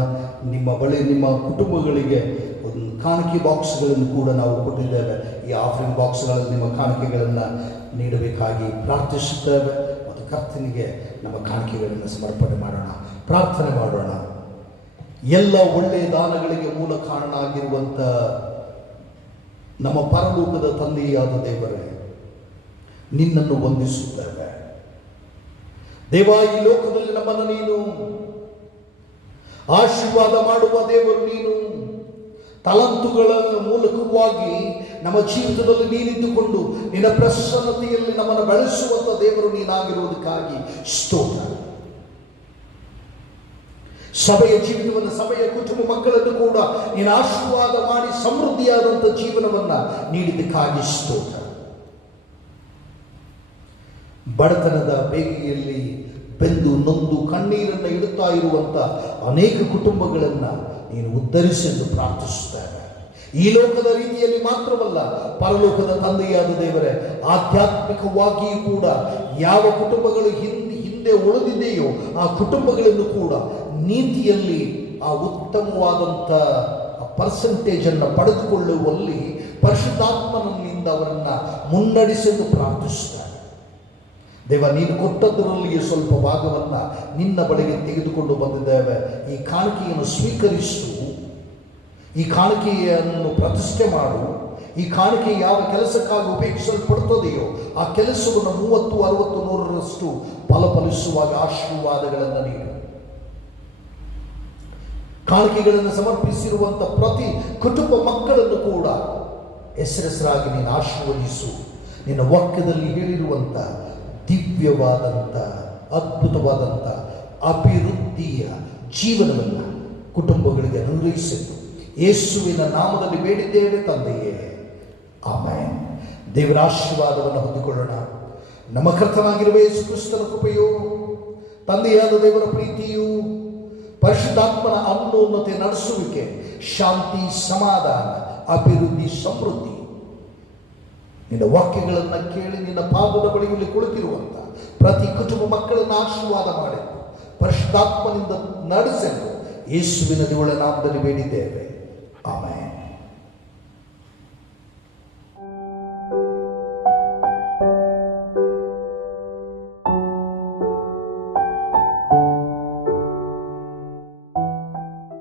ನಿಮ್ಮ ಬಳಿ ನಿಮ್ಮ ಕುಟುಂಬಗಳಿಗೆ ಒಂದು ಕಾಣಿಕೆ ಬಾಕ್ಸ್ಗಳನ್ನು ಕೂಡ ನಾವು ಕೊಟ್ಟಿದ್ದೇವೆ. ಈ ಆಫರಿಂಗ್ ಬಾಕ್ಸ್ಗಳಲ್ಲಿ ನಿಮ್ಮ ಕಾಣಿಕೆಗಳನ್ನು ನೀಡಬೇಕಾಗಿ ಪ್ರಾರ್ಥಿಸುತ್ತೇವೆ ಮತ್ತು ಕರ್ತನಿಗೆ ನಮ್ಮ ಕಾಣಿಕೆಗಳನ್ನು ಸಮರ್ಪಣೆ ಮಾಡೋಣ. ಪ್ರಾರ್ಥನೆ ಮಾಡೋಣ. ಎಲ್ಲ ಒಳ್ಳೆಯ ದಾನಗಳಿಗೆ ಮೂಲ ಕಾರಣ ಆಗಿರುವಂಥ ನಮ್ಮ ಪರಲೋಕದ ತಂದೆಯಾದ ದೇವರೇ, ನಿನ್ನನ್ನು ವಂದಿಸುತ್ತೇವೆ. ದೇವ, ಈ ಲೋಕದಲ್ಲಿ ನಮ್ಮನ್ನು ನೀನು ಆಶೀರ್ವಾದ ಮಾಡುವ ದೇವರು ನೀನು. ತಲಂತುಗಳ ಮೂಲಕವಾಗಿ ನಮ್ಮ ಜೀವಿತದಲ್ಲಿ ನೀನಿದ್ದುಕೊಂಡು ನಿನ್ನ ಪ್ರಸನ್ನತೆಯಲ್ಲಿ ನಮ್ಮನ್ನು ಬೆಳೆಸುವಂಥ ದೇವರು ನೀನಾಗಿರುವುದಕ್ಕಾಗಿ ಸ್ತೋತ್ರ. ಸಭೆಯ ಜೀವಿತವನ್ನು, ಸಭೆಯ ಕುಟುಂಬ ಮಕ್ಕಳನ್ನು ಕೂಡ ನೀನು ಆಶೀರ್ವಾದ ಮಾಡಿ ಸಮೃದ್ಧಿಯಾದಂಥ ಜೀವನವನ್ನು ನೀಡಿದ್ದಕ್ಕಾಗಿ ಸ್ತೋತ್ರ. ಬಡತನದ ಬೇಗೆಯಲ್ಲಿ ಬೆಂದು ನೊಂದು ಕಣ್ಣೀರನ್ನು ಇಡುತ್ತಾ ಇರುವಂಥ ಅನೇಕ ಕುಟುಂಬಗಳನ್ನು ನೀನು ಉದ್ಧರಿಸೆಂದು ಪ್ರಾರ್ಥಿಸುತ್ತೇವೆ. ಈ ಲೋಕದ ರೀತಿಯಲ್ಲಿ ಮಾತ್ರವಲ್ಲ, ಪರಲೋಕದ ತಂದೆಯಾದ ದೇವರೇ, ಆಧ್ಯಾತ್ಮಿಕವಾಗಿಯೂ ಕೂಡ ಯಾವ ಕುಟುಂಬಗಳು ಹಿಂದೆ ಉಳಿದಿದೆಯೋ ಆ ಕುಟುಂಬಗಳನ್ನು ಕೂಡ ನೀತಿಯಲ್ಲಿ ಆ ಉತ್ತಮವಾದಂಥ ಪರ್ಸೆಂಟೇಜನ್ನು ಪಡೆದುಕೊಳ್ಳುವಲ್ಲಿ ಪರಿಶುದ್ಧಾತ್ಮನಿಂದ ಅವರನ್ನು ಮುನ್ನಡೆಸೆಂದು ಪ್ರಾರ್ಥಿಸುತ್ತಾರೆ. ದೇವ, ನೀನು ಕೊಟ್ಟದ್ದರಲ್ಲಿಯೇ ಸ್ವಲ್ಪ ಭಾಗವನ್ನು ನಿನ್ನ ಬಳಿಗೆ ತೆಗೆದುಕೊಂಡು ಬಂದಿದ್ದೇವೆ. ಈ ಕಾಣಿಕೆಯನ್ನು ಸ್ವೀಕರಿಸು, ಈ ಕಾಣಿಕೆಯನ್ನು ಪ್ರತಿಷ್ಠೆ ಮಾಡು. ಈ ಕಾಣಿಕೆ ಯಾವ ಕೆಲಸಕ್ಕಾಗಿ ಉಪಯೋಗಿಸಲ್ಪಡುತ್ತದೆಯೋ ಆ ಕೆಲಸವನ್ನು 30, 60, 100ರಷ್ಟು ಫಲಫಲಿಸುವಾಗ ಆಶೀರ್ವಾದಗಳನ್ನು ನೀಡು. ಕಾಣಿಕೆಗಳನ್ನು ಸಮರ್ಪಿಸಿರುವಂಥ ಪ್ರತಿ ಕುಟುಂಬ ಮಕ್ಕಳನ್ನು ಕೂಡ ಹೆಸರಾಗಿ ನೀನು ಆಶೀರ್ವದಿಸು. ನಿನ್ನ ವಾಕ್ಯದಲ್ಲಿ ಹೇಳಿರುವಂಥ ದಿವ್ಯವಾದಂಥ ಅದ್ಭುತವಾದಂಥ ಅಭಿವೃದ್ಧಿಯ ಜೀವನವನ್ನು ಕುಟುಂಬಗಳಿಗೆ ಅನುಗ್ರಹಿಸಿದ್ದು ಯೇಸುವಿನ ನಾಮದಲ್ಲಿ ಬೇಡಿದ್ದೇವೆ ತಂದೆಯೇ, ಆಮೆನ್. ದೇವರ ಆಶೀರ್ವಾದವನ್ನು ಹೊಂದಿಕೊಳ್ಳೋಣ. ನಮ್ಮ ಕರ್ತನಾಗಿರುವ ಯೇಸು ಕ್ರಿಸ್ತನ ಕೃಪೆಯು, ತಂದೆಯಾದ ದೇವರ ಪ್ರೀತಿಯು, ಪರಿಶುದ್ಧಾತ್ಮನ ಅನ್ಯೋನ್ಯತೆ ನಡೆಸುವಿಕೆ, ಶಾಂತಿ, ಸಮಾಧಾನ, ಅಭಿವೃದ್ಧಿ, ಸಮೃದ್ಧಿ ನಿನ್ನ ವಾಕ್ಯಗಳನ್ನು ಕೇಳಿ ನಿನ್ನ ಪಾದದ ಬಳಿಯಲ್ಲಿ ಕುಳಿತಿರುವಂಥ ಪ್ರತಿ ಕುಟುಂಬ ಮಕ್ಕಳನ್ನು ಆಶೀರ್ವಾದ ಮಾಡಿದ್ದು ಪರಿಶುದ್ಧಾತ್ಮನಿಂದ ನಡೆಸಲು ಯೇಸುವಿನ ದೇವರ ನಾಮದಲ್ಲಿ ಬೇಡಿದ್ದೇವೆ. ಆಮೆನ್.